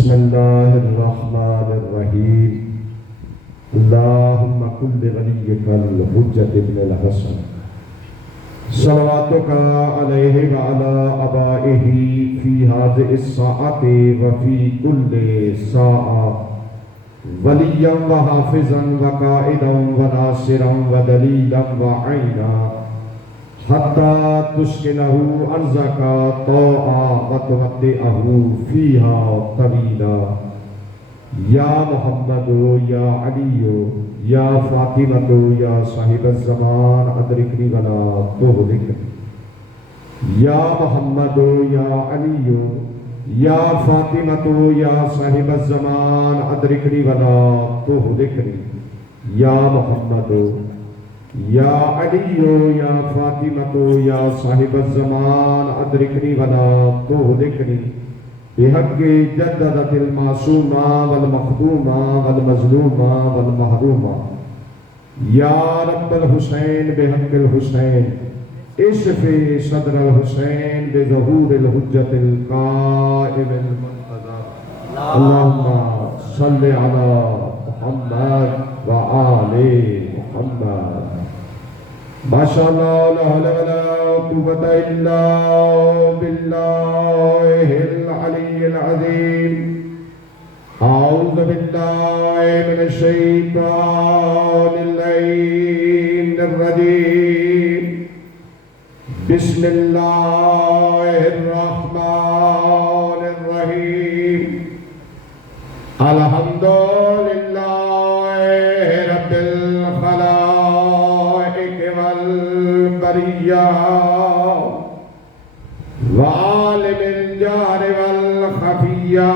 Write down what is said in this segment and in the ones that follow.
بسم اللہ الرحمن الرحیم اللہم کل ولیک الحجت ابن الحسن صلواتک علیہ وعلا آبائہ فی هذه الساعة وفی کل ساعة ولیا وحافظا وقائدا وناصرا ودلیلا وعینا حتی تسکنہ ارضک طوعا وتودعہ فیہا طویلا یا محمد یا علی یا فاطمہ یا صاحب الزمان ادرکنی ولا تہلکنی یا محمد یا علی یا فاطمہ یا صاحب الزمان ادرکنی ولا تہلکنی یا محمد یا علی یا فاطمہ یا صاحب الزمان ادرکنی ولا تہلکنی بحق جددت المعصومہ والمخدومہ والمظلومہ والمحرومہ یا رب الحسین بحق الحسین اشف صدر الحسین بظہور الحجت القائم المنتظر اللہم صلی علی محمد وآل محمد ماشاءاللہ لا حول ولا قوة الا باللہ العلی العظیم اعوذ باللہ من الشیطان اللعین الرجیم بسم اللہ الرحمن الرحیم الحمدللہ رب الخلائق والبریہ وعالم الجار والخفیہ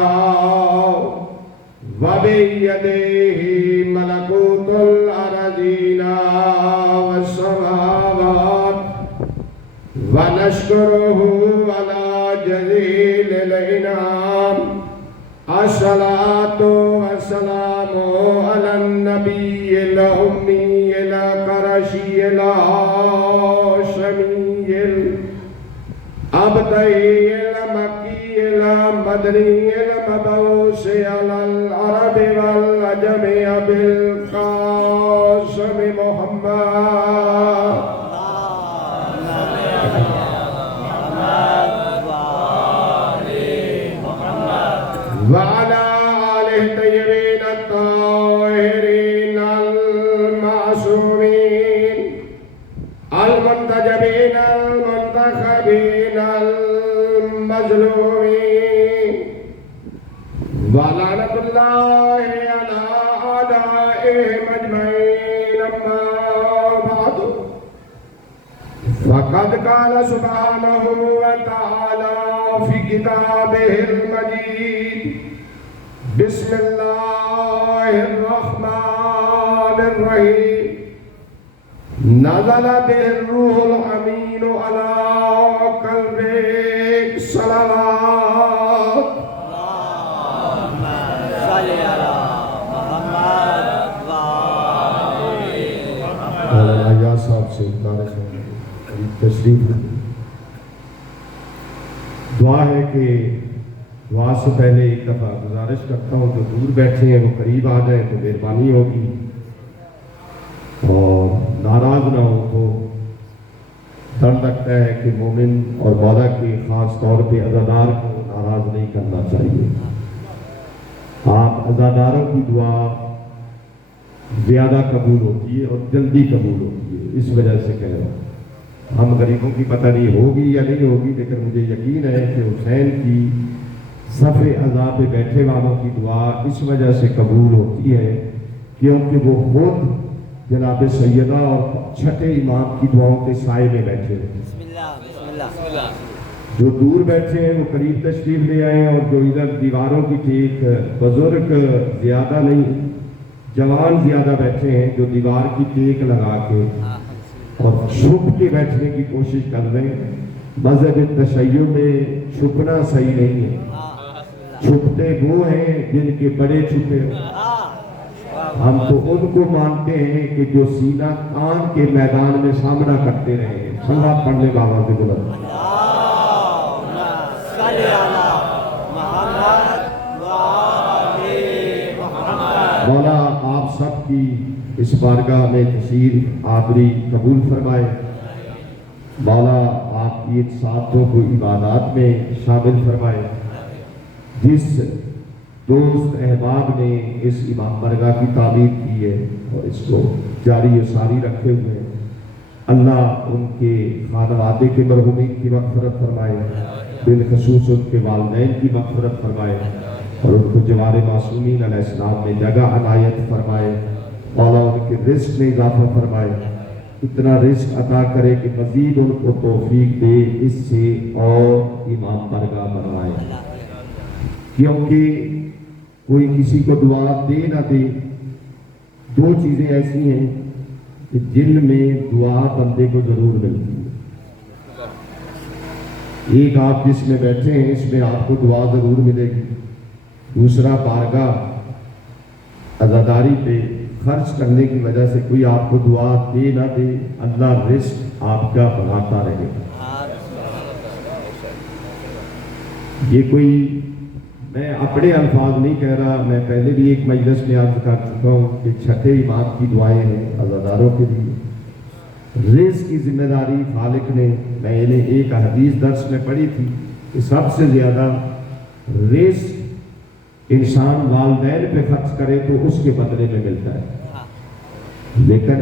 وبیدہ ملکوت الارضین والسماوات ونشکرہ علی جزیل الانعام الصلاة والسلام علی النبی الأمی القرشی الہاشمی الابتئی المکی المدنی المبعوث علی العرب والعجم بالقاسم محمد وعلى آله الطيبين الطاهرين المعصومين المنتجبين المنتخبين المظلومين ولعنة الله على أعدائهم أجمعين أما بعد فقد قال سبحانه وتعالى في كتابه المجيد بسم الله الرحمن الرحيم نزل به الروح الأمين على قلبك صلوات اللهم صل على محمد وآل محمد. مولانا یا صاحب سے تشریف دعا ہے کہ دعا سے پہلے ایک دفعہ گزارش کرتا ہوں جو دور بیٹھے ہیں وہ قریب آ جائیں تو مہربانی ہوگی اور ناراض نہ ہو تو ڈر لگتا ہے کہ مومن اور مولا کے خاص طور پہ عزادار کو ناراض نہیں کرنا چاہیے. آپ عزاداروں کی دعا زیادہ قبول ہوتی ہے اور جلدی قبول ہوتی ہے، اس وجہ سے کہہ رہا ہوں. ہم غریبوں کی پتہ نہیں ہوگی یا نہیں ہوگی، لیکن مجھے یقین ہے کہ حسین کی صف عزا پہ بیٹھے والوں کی دعا اس وجہ سے قبول ہوتی ہے کیونکہ وہ خود جناب سیدہ اور چھٹے امام کی دعاؤں کے سائے میں بیٹھے ہیں. بسم اللہ بسم اللہ. جو دور بیٹھے ہیں وہ قریب تشریف لے آئیں، اور جو ادھر دیواروں کی ٹھیک بزرگ زیادہ نہیں جوان زیادہ بیٹھے ہیں جو دیوار کی ٹیک لگا کے اور چھپ کے بیٹھنے کی کوشش کر رہے ہیں. مذہب تشیع میں چھپنا صحیح نہیں ہے. چھپتے وہ ہیں جن کے بڑے چھپے ہو. ہم تو ان کو مانتے ہیں کہ جو سینہ تان کے میدان میں سامنا کرتے رہے ہیں. سلوات پڑھنے والوں سے بلند اللہم صلی علی محمد مولا آپ سب کی اس بارگاہ میں تشریف آوری قبول فرمائے۔ مولا آپ کی ساتھوں کو عبادات میں شامل فرمائے۔ جس دوست احباب نے اس امام برگاہ کی تعمیر کی ہے اور اس کو جاری و ساری رکھے ہوئے ہیں، اللہ ان کے خانوادے کے مرحومین کی مغفرت فرمائے، بالخصوص ان کے والدین کی مغفرت فرمائے اور ان کو جوار معصومین علیہ السلام میں جگہ عنایت فرمائے۔ مولا ان کے رزق میں اضافہ فرمائے، اتنا رزق عطا کرے کہ مزید ان کو توفیق دے اس سے اور امام برگاہ بنائے، کیونکہ کوئی کسی کو دعا دے نہ دے، دو چیزیں ایسی ہیں کہ جن میں دعا بندے کو ضرور ملتی ہے۔ ایک آپ جس میں بیٹھے ہیں اس میں آپ کو دعا ضرور ملے گی، دوسرا بارگاہ عزاداری پہ خرچ کرنے کی وجہ سے کوئی آپ کو دعا دے نہ دے، اللہ رزق آپ کا بناتا رہے۔ یہ کوئی میں اپنے الفاظ نہیں کہہ رہا، میں پہلے بھی ایک مجلس میں عرض کر چکا ہوں کہ چھٹے امام کی دعائیں ہیں عزاداروں کے لیے۔ رزق کی ذمہ داری خالق نے، میں نے ایک حدیث درس میں پڑھی تھی کہ سب سے زیادہ رزق انسان والدین پہ خرچ کرے تو اس کے بدلے میں ملتا ہے، لیکن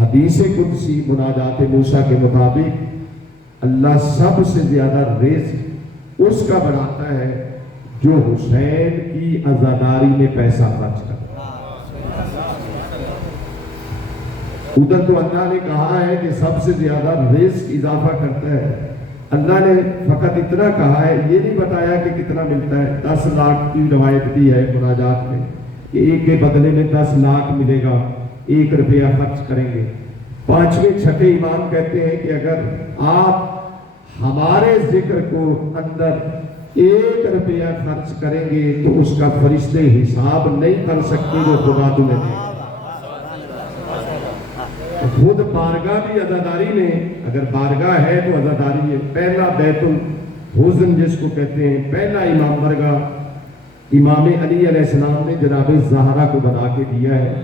حدیث قدسی مناجات موسیٰ کے مطابق اللہ سب سے زیادہ رزق اس کا بڑھاتا ہے جو حسین کی عزاداری میں پیسہ خرچ کرتا ہے۔ ادھر تو اللہ نے کہا ہے کہ سب سے زیادہ رزق اضافہ کرتا ہے، اللہ نے فقط اتنا کہا ہے، یہ نہیں بتایا کہ کتنا ملتا ہے۔ 10 لاکھ کی روایت دی ہے مناجات میں کہ ایک کے بدلے میں 10 لاکھ ملے گا، 1 روپیہ خرچ کریں گے۔ 5ویں چھٹے امام کہتے ہیں کہ اگر آپ ہمارے ذکر کو اندر 1 روپیہ خرچ کریں گے تو اس کا فرشتے حساب نہیں کر سکتے جو خدا تمہیں دے۔ خود بارگاہ بھی عزاداری میں، اگر بارگاہ ہے تو عزاداری ہے۔ پہلا بیت الحزن جس کو کہتے ہیں، پہلا امام برگاہ امام علی علیہ السلام نے جناب زہرا کو بنا کے دیا ہے،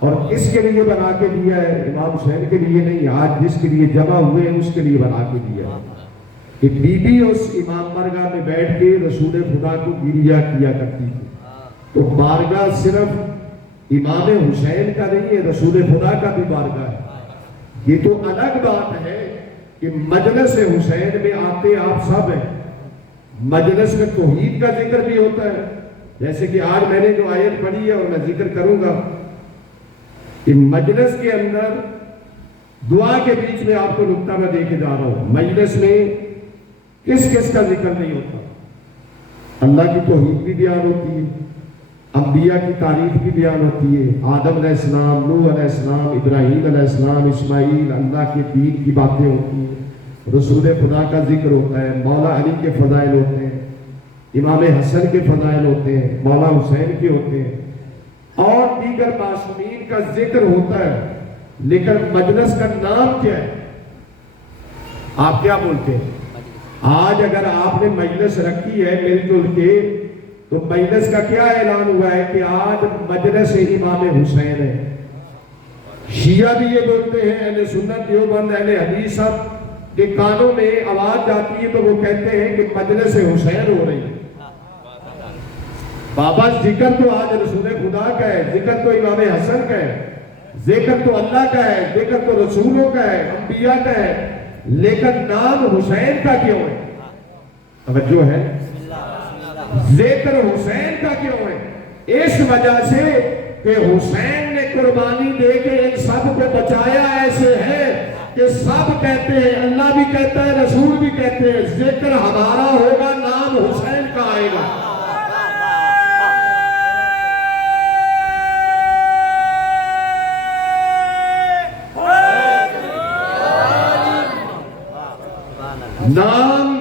اور کس کے لیے بنا کے دیا ہے؟ امام حسین کے لیے نہیں، آج جس کے لیے جمع ہوئے ہیں اس کے لیے بنا کے دیا ہے کہ بی بی اس امام برگاہ میں بیٹھ کے رسول خدا کو گریہ کیا کرتی تھی۔ تو بارگاہ صرف امام حسین کا نہیں ہے، رسول خدا کا بھی بارگاہ ہے۔ یہ تو الگ بات ہے کہ مجلس حسین میں آتے آپ سب ہیں، مجلس میں توحید کا ذکر بھی ہوتا ہے، جیسے کہ آج میں نے جو آیت پڑھی ہے اور میں ذکر کروں گا کہ مجلس کے اندر دعا کے بیچ میں آپ کو نقطہ میں دے کے جا رہا ہوں، مجلس میں کس کس کا ذکر نہیں ہوتا؟ اللہ کی توحید بھی بیان ہوتی ہے، انبیاء کی تعریف بھی بیان ہوتی ہے، آدم علیہ السلام، نوح علیہ السلام، ابراہیم علیہ السلام، اسماعیل، اللہ کے دین کی باتیں ہوتی ہیں، رسول خدا کا ذکر ہوتا ہے، مولا علی کے فضائل ہوتے ہیں، امام حسن کے فضائل ہوتے ہیں، مولا حسین کے ہوتے ہیں، اور دیگر معصومین کا ذکر ہوتا ہے۔ لیکن مجلس کا نام کیا ہے؟ آپ کیا بولتے ہیں؟ آج اگر آپ نے مجلس رکھی ہے مل جل کے تو مجلس کا کیا اعلان ہوا ہے کہ آج مجلس امام حسین ہے۔ شیعہ بھی یہ بولتے ہیں، اہل سنت دیوبند اہل حدیث سب کے کانوں میں آواز جاتی ہے تو وہ کہتے ہیں کہ مجلس حسین ہو رہی ہے۔ بابا ذکر تو آج رسول خدا کا ہے، ذکر تو امام حسن کا ہے، ذکر تو اللہ کا ہے، ذکر تو رسولوں کا ہے، انبیاء کا ہے، لیکن نام حسین کا کیوں ہے؟ توجہ ہے، ذکر حسین کا کیوں ہے؟ اس وجہ سے کہ حسین نے قربانی دے کے ان سب کو بچایا، ایسے ہے کہ سب کہتے ہیں، اللہ بھی کہتا ہے، رسول بھی کہتے ہیں، ذکر ہمارا ہوگا، نام حسین کا آئے گا۔ نام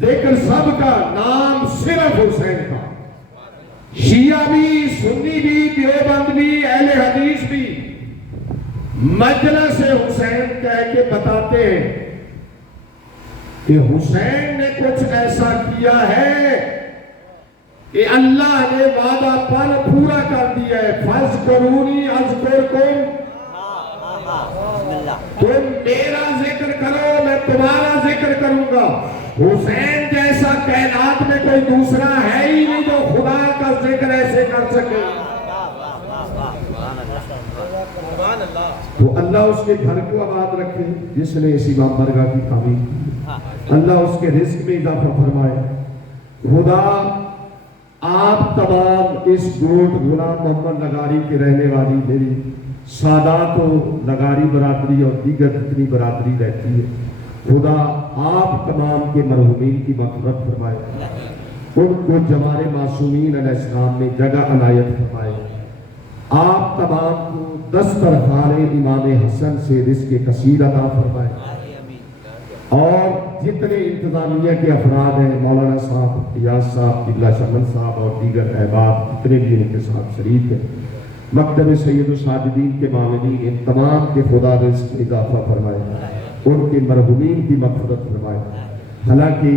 ذکر سب کا، نام صرف حسین کا۔ شیعہ بھی، سنی بھی، دیوبند بھی، اہل حدیث بھی مجلس حسین کہہ کے بتاتے ہیں کہ حسین نے کچھ ایسا کیا ہے کہ اللہ نے وعدہ پر پورا کر دیا ہے، فَاذْكُرُونِي أَذْكُرْكُمْ، بسم اللہ تم میرا ذکر کرو میں تمہارا ذکر کروں گا۔ حسین جیسا کائنات میں کوئی دوسرا ہے ہی نہیں جو خدا کا ذکر ایسے کر سکے۔ تو اللہ اس کے گھر کو آباد رکھے جس نے اس امام برگاہ کی تعمیر کی، اللہ اس کے رزق میں اضافہ فرمائے۔ خدا آپ تمام اس گوٹ غلام محمد نگاری کے رہنے والی میری سادات و نگاری برادری اور دیگر جتنی برادری رہتی ہے، خدا آپ تمام کے مرحومین کی مغفرت فرمائے، ان کو جمار معصومین علیہ السلام میں جگہ عنایت فرمائے، آپ تمام کو دسترخوان امام حسن سے رزق کثیر عطا فرمائے، اور جتنے انتظامیہ کے افراد ہیں، مولانا صاحب، ریاض صاحب، قبلہ شمن صاحب اور دیگر احباب جتنے بھی ان کے ساتھ شریک ہیں، مکتب سید الساجدین کے معاملین، ان تمام کے خدا رزق اضافہ فرمائے، ان کے مرحومین کی مغفرت فرمائے۔ حالانکہ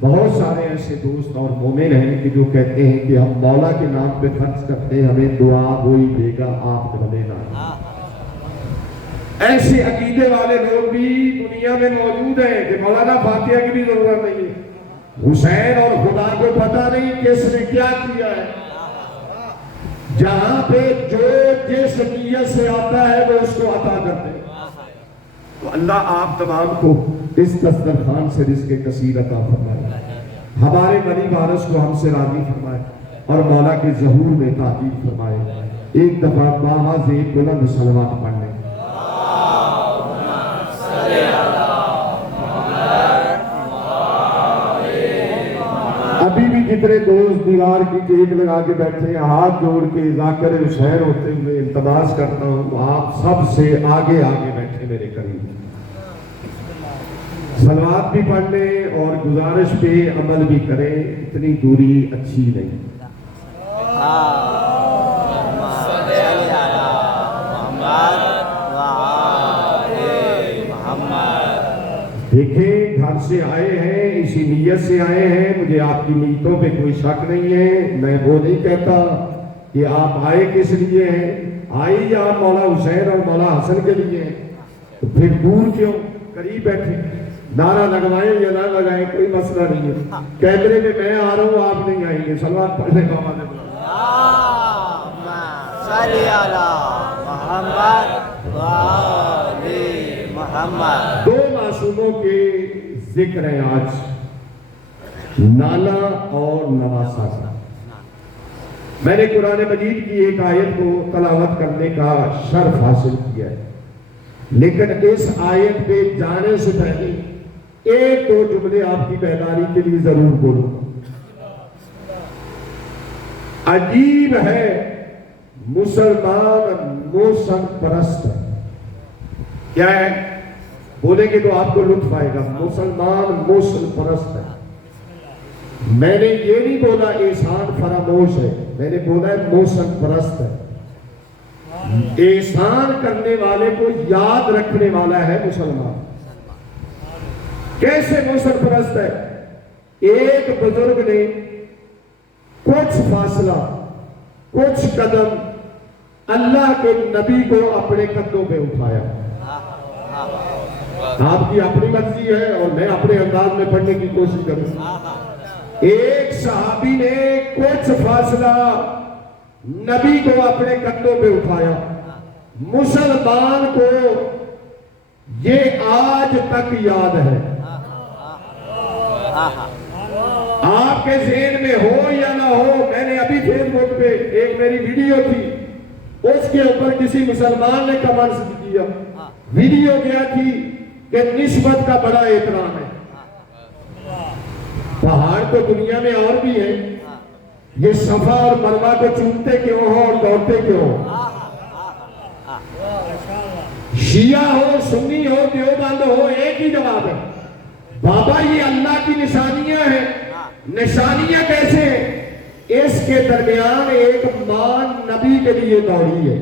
بہت سارے ایسے دوست اور مومن ہیں کہ جو کہتے ہیں کہ ہم مولا کے نام پہ خرچ کرتے ہیں، ہمیں دعا وہی دے گا، آپ کو دینا۔ ایسے عقیدے والے لوگ بھی دنیا میں موجود ہیں کہ مولانا فاتحہ کی بھی ضرورت نہیں ہے، حسین اور خدا کو پتہ نہیں کس نے کیا کیا ہے، جہاں پہ جو جس نیت سے آتا ہے وہ اس کو عطا کرتے ہیں۔ تو اللہ آپ تمام کو اس دسترخوان سے رزق کثیر عطا فرمائے، ہمارے ولی وارث کو ہم سے راضی فرمائے اور مولا کے ظہور میں تعظیم فرمائے۔ ایک دفعہ باہر سے بلند صلوات پڑھ لیں۔ ابھی بھی جتنے دوست دیوار کی ٹیک لگا کے بیٹھے ہیں، ہاتھ جوڑ کے ذاکر حسین ہوتے ہوئے التماس کرتا ہوں آپ سب سے آگے آگے بیٹھے میرے قریب، صلوات بھی پڑھ لیں اور گزارش پہ عمل بھی کریں، اتنی دوری اچھی نہیں۔ دیکھیں گھر سے آئے ہیں، اسی نیت سے آئے ہیں، مجھے آپ کی نیتوں پہ کوئی شک نہیں ہے، میں وہ نہیں کہتا کہ آپ آئے کس لیے ہیں، آئی آپ مولا حسین اور مولا حسن کے لیے ہیں، تو پھر دور کیوں، قریب بیٹھے، نعرہ لگوائیں یا نہ لگائیں کوئی مسئلہ نہیں ہے، کیمرے میں میں آ رہا ہوں آپ نہیں آئیں گے، صلوات پڑھنے کا آواز ہے۔ صلی اللہ محمد وآلِ محمد۔ دو معصوموں کے ذکر ہیں آج، نانا اور نواسا کا۔ میں نے قرآن مجید کی ایک آیت کو تلاوت کرنے کا شرف حاصل کیا ہے، لیکن اس آیت پہ جانے سے پہلے ایک دو جملے آپ کی بیداری کے لیے ضرور بولوں گا۔ عجیب ہے مسلمان موسم پرست ہے، کیا ہے بولیں گے تو آپ کو لطف آئے گا، مسلمان موسم پرست ہے۔ میں نے یہ نہیں بولا احسان فراموش ہے، میں نے بولا ہے موسم پرست ہے، احسان کرنے والے کو یاد رکھنے والا ہے مسلمان۔ کیسے موسم پرست ہے؟ ایک بزرگ نے کچھ فاصلہ، کچھ قدم اللہ کے نبی کو اپنے قدموں پہ اٹھایا۔ آپ کی اپنی مرضی ہے اور میں اپنے انداز میں پڑھنے کی کوشش کروں۔ ایک صحابی نے کچھ فاصلہ نبی کو اپنے قدموں پہ اٹھایا۔ مسلمان کو یہ آج تک یاد ہے۔ آپ کے ذہن میں ہو یا نہ ہو، میں نے ابھی فیس بک پہ ایک میری ویڈیو تھی، اس کے اوپر کسی مسلمان نے کمنٹس کیا، ویڈیو کیا تھی کہ نسبت کا بڑا احترام ہے۔ پہاڑ تو دنیا میں اور بھی ہیں، یہ صفا اور مروہ کو چومتے کیوں ہو اور دوڑتے کیوں ہو؟ شیعہ ہو، سنی ہو، دیوبند ہو، ایک ہی جواب ہے، بابا یہ اللہ کی نشانیاں ہیں۔ نشانیاں کیسے ہیں؟ اس کے درمیان ایک ماں نبی کے لیے دوڑی ہے،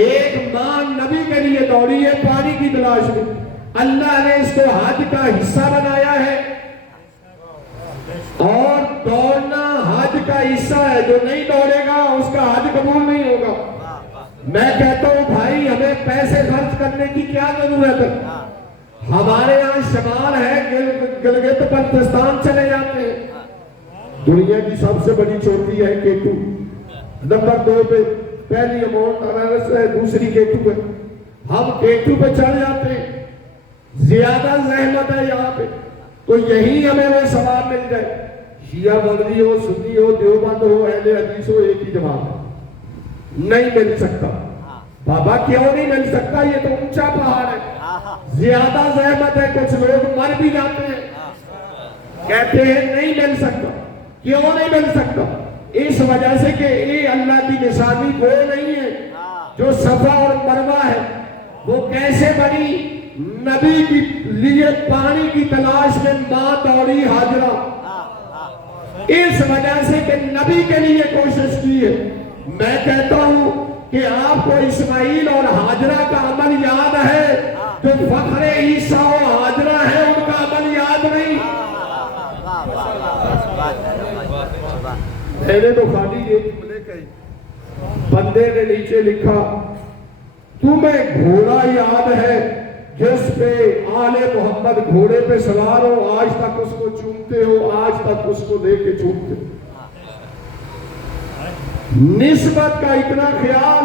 ایک ماں نبی کے لیے دوڑی ہے پانی کی تلاش میں۔ اللہ نے اس کو حج کا حصہ بنایا ہے، اور دوڑنا حج کا حصہ ہے، جو نہیں دوڑے گا اس کا حج قبول نہیں ہوگا۔ میں کہتا ہوں بھائی ہمیں پیسے خرچ کرنے کی کیا ضرورت ہے؟ ہمارے یہاں شمال ہے، گلگت بلتستان چلے جاتے ہیں، دنیا کی سب سے بڑی چوٹی ہے K2، نمبر 2 پہ پہلی اماؤنٹ اویرنس ہے، دوسری K2 ہے، ہم K2 پہ چڑھ جاتے ہیں، زیادہ زحمت ہے یہاں پہ، تو یہی ہمیں وہ ثواب مل جائے۔ شیعہ بدری ہو، سنی ہو، دیوبند ہو، اہل حدیث ہو، ایک ہی جماعت ہے، نہیں مل سکتا۔ بابا کیوں نہیں مل سکتا؟ یہ تو اونچا پہاڑ ہے، زیادہ زحمت ہے، کچھ لوگ مر بھی جاتے ہیں، کہتے ہیں نہیں مل سکتا۔ کیوں نہیں مل سکتا؟ اس وجہ سے کہ یہ اللہ کی نشانی وہ نہیں ہے جو صفا اور مروہ ہے۔ وہ کیسے بنی؟ نبی کے لیے پانی کی تلاش میں ماں دوڑی ہاجرہ، اس وجہ سے کہ نبی کے لیے کوشش کی ہے۔ میں کہتا ہوں کہ آپ کو اسماعیل اور ہاجرہ کا عمل یاد ہے، جو فخر عیسیٰ و ہاجرہ ہے ان کا عمل یاد نہیں۔ میں نے تو خالی یہ جملے کہی، بندے نے نیچے لکھا تمہیں گھوڑا یاد ہے جس پہ آل محمد گھوڑے پہ سوار ہو، آج تک اس کو چومتے ہو، آج تک اس کو دیکھ کے چومتے ہو۔ نسبت کا اتنا خیال،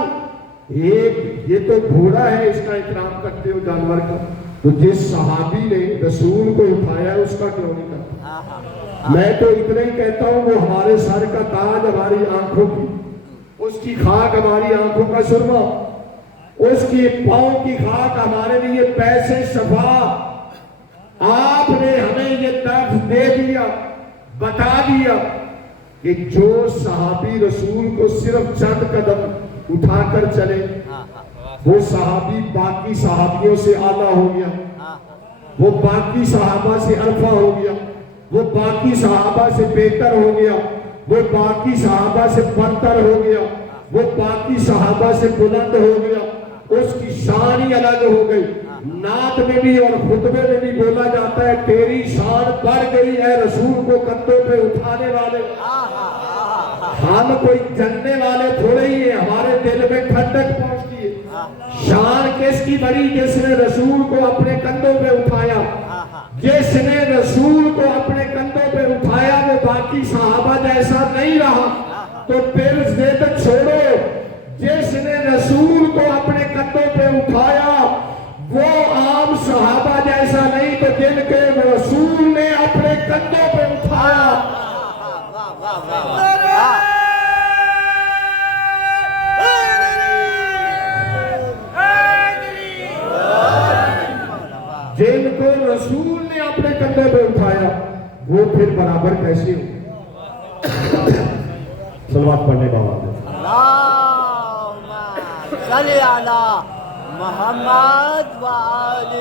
ایک یہ تو گھوڑا ہے، اس کا احترام کرتے ہو جانور کا، تو جس صحابی نے رسول کو اٹھایا اس کا کیوں نہیں کرتا؟ میں تو اتنا ہی کہتا ہوں وہ ہمارے سر کا تاج، ہماری آنکھوں کی، اس کی خاک ہماری آنکھوں کا سرما، اس کی پاؤں کی خاک ہمارے لیے پیسے شفا۔ آپ نے ہمیں یہ درس دے دیا، بتا دیا کہ جو صحابی رسول کو صرف چند قدم اٹھا کر چلے وہ صحابی باقی صحابیوں سے اعلیٰ ہو گیا، وہ باقی صحابہ سے الفا ہو گیا، وہ باقی صحابہ سے بہتر ہو گیا، وہ باقی صحابہ سے برتر ہو گیا، وہ باقی صحابہ سے بلند ہو گیا، اس کی شان ہی الگ ہو گئی۔ نعت میں بھی اور خطبے میں بھی بولا جاتا ہے تیری شان بڑھ گئی ہے رسول کو کندھوں پہ اٹھانے والے۔ ہم کوئی جننے والے تھوڑے ہی ہیں، ہمارے دل میں ٹھنڈک پہنچتی ہے۔ شان کس کی بڑی؟ جس نے رسول کو اپنے کندھوں پہ اٹھایا، جس نے رسول کو اپنے کندھوں پہ اٹھایا وہ باقی صحابہ جیسا نہیں رہا، تو پھر زیادت چھوڑو، جس نے رسول کو اپنے کندھوں پہ اٹھایا وہ عام صحابہ جیسا نہیں، تو جن کے رسول نے اپنے کندھوں پہ اٹھایا۔ جن کو رسول نے اپنے کندھوں پہ اٹھایا وہ پھر برابر کیسے ہو؟ صلوات پڑھنے بابا صلی علی محمد و آل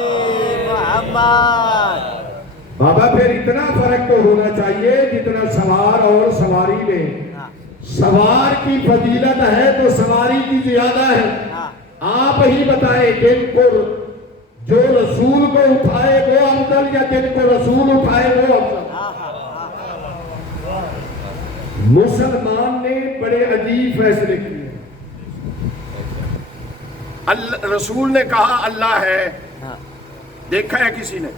محمد۔ بابا پھر اتنا فرق تو ہونا چاہیے جتنا سوار اور سواری میں، سوار کی فضیلت ہے تو سواری کی زیادہ ہے۔ آپ ہی بتائیں جن کو جو رسول کو اٹھائے وہ افضل یا جن کو رسول اٹھائے وہ افضل؟ مسلمان نے بڑے عجیب فیصلے کیے۔ رسول نے کہا اللہ ہے، دیکھا ہے کسی نے؟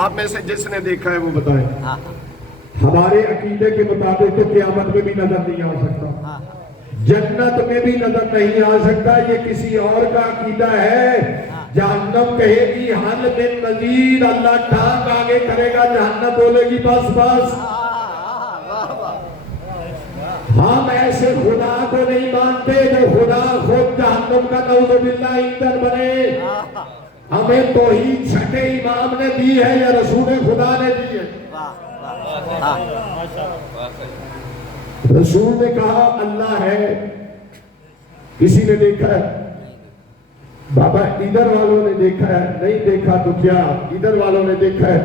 آپ میں سے جس نے دیکھا ہے وہ بتائیں۔ ہمارے عقیدے کے مطابق تو قیامت میں بھی نظر نہیں آ سکتا، جنت میں بھی نظر نہیں آ سکتا، یہ کسی اور کا عقیدہ ہے۔ جہنم کہے گی حل من مزید، اللہ ٹانگ آگے کرے گا، جہنم بولے گی بس بس۔ ہم ایسے خدا کو نہیں مانتے جو خدا خود جہنم کا نعوذ باللہ ایندھن بنے۔ ہمیں توحید چھٹے امام نے دی ہے یا رسول خدا نے دی ہے؟ رسول نے کہا اللہ ہے، کسی نے دیکھا ہے؟ بابا ادھر والوں نے دیکھا ہے، نہیں دیکھا تو کیا، ادھر والوں نے دیکھا ہے،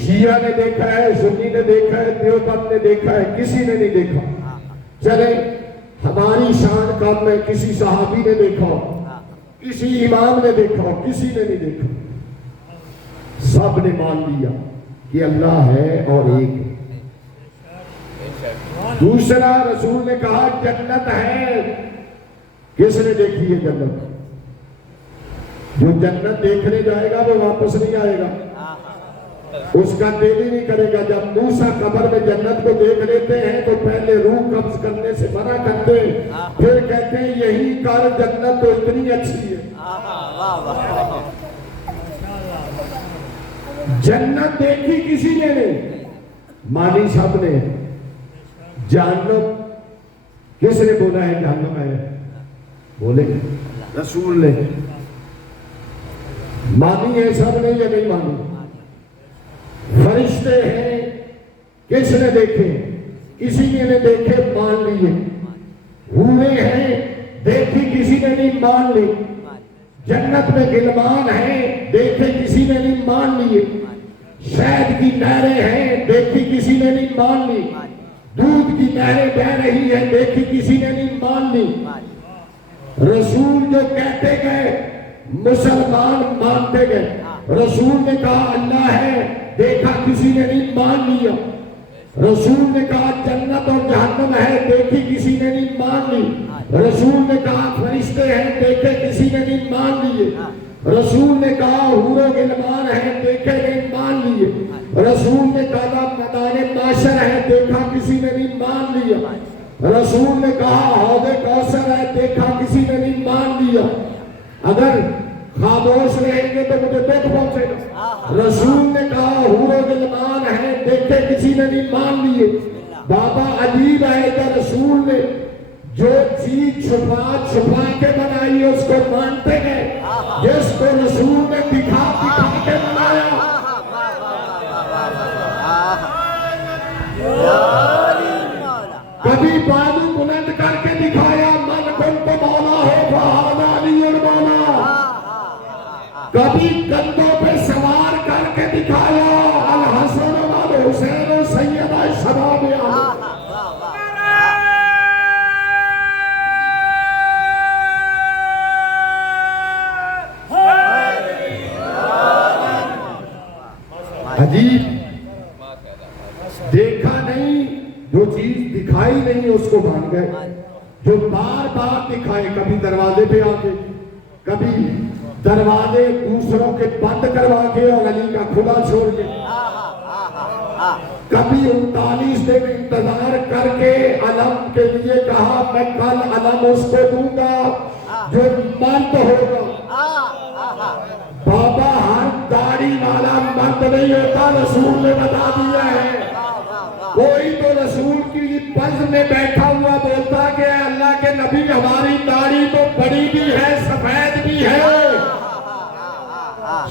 شیعہ نے دیکھا ہے، سنی نے دیکھا ہے، دیوبند نے دیکھا ہے، کسی نے نہیں دیکھا۔ چلیں ہماری شان کم ہے، کسی صحابی نے دیکھا ہو، کسی امام نے دیکھا ہو، کسی نے نہیں دیکھا، سب نے مان لیا کہ اللہ ہے اور ایک ہے۔ دوسرا رسول نے کہا جنت ہے. کس نے دیکھی ہے جنت؟ جو جنت دیکھنے جائے گا وہ واپس نہیں آئے گا, اس کا دل ہی نہیں کرے گا. جب موسیٰ قبر میں جنت کو دیکھ لیتے ہیں تو پہلے روح قبض کرنے سے منع کرتے ہیں, پھر کہتے ہیں یہی کر, جنت تو اتنی اچھی ہے. جنت دیکھی کسی نے نہیں, مانی صاحب نے. جہنم کس نے بولا ہے جہنم ہے؟ بولے رسول نے. مانی ہے سب نے یا نہیں مانی؟ فرشتے ہیں, کس نے دیکھے؟ کسی نے دیکھے, مان لیے. حوریں ہیں, دیکھی کسی نے نہیں, مان لی. جنت میں غلمان ہیں, دیکھے کسی نے نہیں, مان لیے. شہد کی نہریں ہیں, دیکھی کسی نے نہیں, مان لی. دودھ کی نہریں بہ رہی ہیں, دیکھی کسی نے نہیں, مان لی. رسول جو کہتے گئے مسلمان مانتے گئے. رسول نے کہا اللہ ہے, دیکھا کسی نے نہیں, مان لیا. رسول نے کہا جنت اور جہنم ہے, دیکھی کسی نے نہیں, مان لی. رسول نے کہا فرشتے ہیں, دیکھے کسی نے نہیں, مان لیے. رسول نے کہا حور و غلمان ہیں, دیکھے نہیں, مان لیے. رسول نے کہا میدان معاشر ہے, دیکھا کسی نے نہیں, مان لیا. رسول نے کہا حوض کوثر ہے, دیکھا کسی نے نہیں, مان لیا. اگر خاموش رہیں گے تو مجھے دکھ پہنچے گا. رسول نے کہا حور و غلمان ہیں, دیکھے کسی نے نہیں, مان لیے. بابا عجیب ہے کہ رسول نے جو چیز چھپا چھپا کے بنائی اس کو مانتے گئے, جس کو رسول نے دکھا کے بنایا. کبھی بازو بلند کر کے دکھایا, من کنت مولا ہو فہذا علی المولا. کبھی کندھوں پہ سوار کر کے دکھایا, الحسن والحسین سیدہ شباب اہل. عجیب, دیکھا نہیں, جو چیز دکھائی نہیں اس کو مان گئے. جو بار بار دکھائے, کبھی دروازے پہ آ کے, کبھی دروازے دوسروں کے بند کروا کے اور علی کا کھلا چھوڑ کے, کبھی 39 دن انتظار کر کے علم کے لیے کہا میں کل علم اس کو دوں گا جو مرد ہوگا. بابا ہر داڑھی والا مرد نہیں ہوتا, رسول نے بتا دیا ہے. کوئی تو رسول کی پز میں بیٹھا ہوا بولتا کہ اللہ کے نبی ہماری داڑھی تو بڑی بھی ہے, سفید بھی ہے.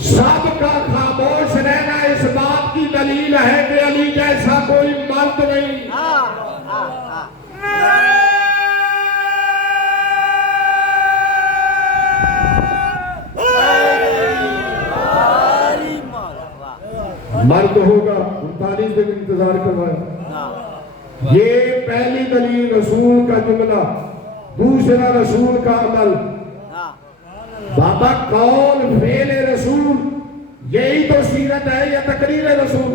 سب کا خاموش رہنا اس بات کی دلیل ہے کہ علی جیسا کوئی مرد نہیں. مرد ہوگا, 39 دن انتظار کروایا. یہ پہلی دلیل رسول کا جملہ. دوسرا رسول کا عمل. بابا قول فعل رسول, یہی تو سیرت ہے یا تقریر رسول؟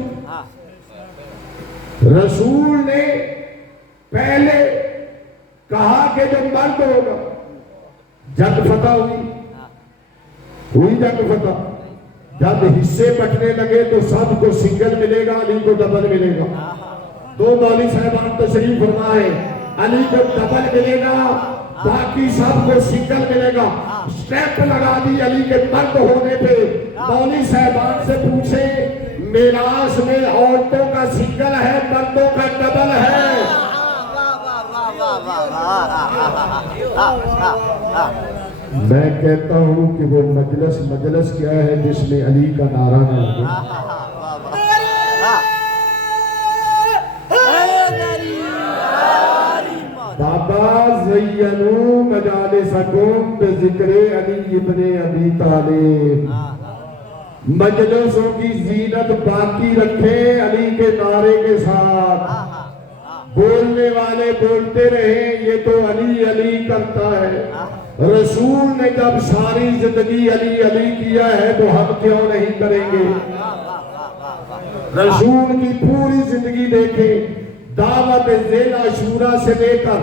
رسول نے پہلے کہا کہ جو مرد ہوگا, جنگ فتح ہوئی جنگ فتح. جب حصے بٹنے لگے تو سب کو سنگل ملے گا, علی کو ڈبل ملے گا. دو مولوی صاحبان تشریف فرمائے, علی کو ڈبل ملے گا, باقی سب کو سنگل ملے گا. سٹیپ لگا دی علی کے مرد ہونے پہ. مولوی صاحبان سے پوچھے میراث میں عورتوں کا سنگل ہے, مردوں کا ڈبل ہے؟ میں کہتا ہوں کہ وہ مجلس کیا ہے جس میں علی کا نعرہ نہ لگے. بابا زینو مجالسکم بذکر علی ابن ابی طالب. مجلسوں کی زینت باقی رکھیں علی کے نعرے کے ساتھ. بولنے والے بولتے رہیں, یہ تو علی علی کرتا ہے. رسول نے جب ساری زندگی علی علی کیا ہے تو ہم کیوں نہیں کریں گے؟ رسول کی پوری زندگی دیکھیں, دعوت ذیل عاشورہ سے لے کر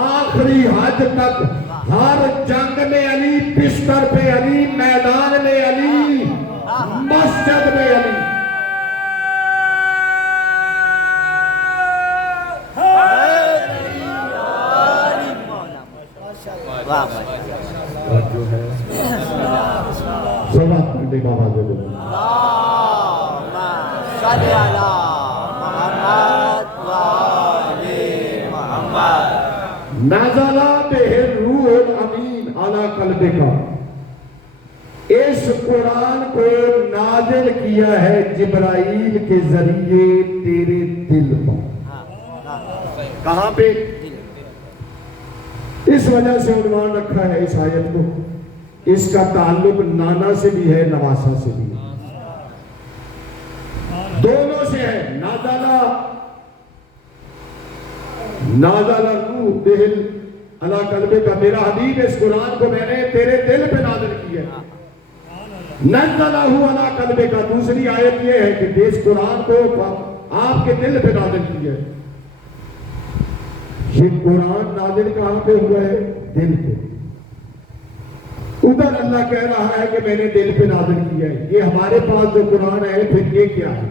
آخری حج تک ہر جنگ میں علی، بستر پہ علی، میدان میں علی، مسجد میں علی۔ اور جو ہے صلوات پڑھنے کا آواز دے دو۔ اللہم صلی علی محمد و آل محمد۔ نزل بہ الروح الامین علی قلبک، اس قرآن کو نازل کیا ہے جبرائیل کے ذریعے تیرے دل پر۔ کہاں پہ؟ اس وجہ سے عنوان رکھا ہے اس آیت کو، اس کا تعلق نانا سے بھی ہے، نواسا سے بھی ہے، دونوں سے ہے۔ نازل الروح بہ علی قلبک، میرا حبیب اس قرآن کو میں نے تیرے دل پہ نازل کیا ہے۔ نزلہ علی قلبک، دوسری آیت یہ ہے کہ اس قرآن کو آپ کے دل پہ نازل کیا ہے۔ یہ قرآن نازل کہاں پہ ہوا ہے؟ دل پہ۔ ادھر اللہ کہہ رہا ہے کہ میں نے دل پہ نازل کیا ہے۔ یہ ہمارے پاس جو قرآن ہے پھر یہ کیا ہے؟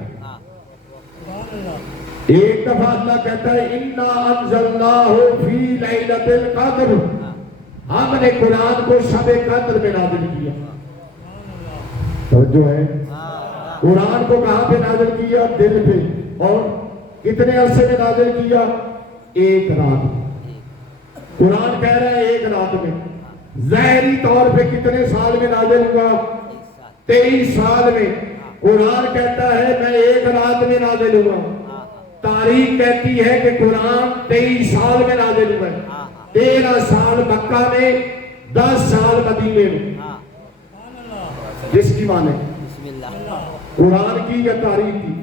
ایک دفعہ اللہ کہتا ہے اِنَّا أَنزَلْنَاهُ فِي لَيْلَةِ الْقَدْرِ، ہم نے قرآن کو شب قدر میں نازل کیا۔ توجہ ہے؟ قرآن کو کہاں پہ نازل کیا؟ دل پہ۔ اور کتنے عرصے میں نازل کیا؟ ایک رات میں۔ قرآن کہہ رہا ہے ایک رات میں۔ ظاہری طور پہ کتنے سال میں نازل ہوا؟ 23 سال میں۔ قرآن کہتا ہے میں ایک رات میں نازل ہوا۔ تاریخ کہتی ہے کہ قرآن 23 سال میں نازل ہوا ہے، 13 سال مکہ میں، 10 سال مدینے میں۔ جس کی معنی قرآن کی یا تاریخ کی؟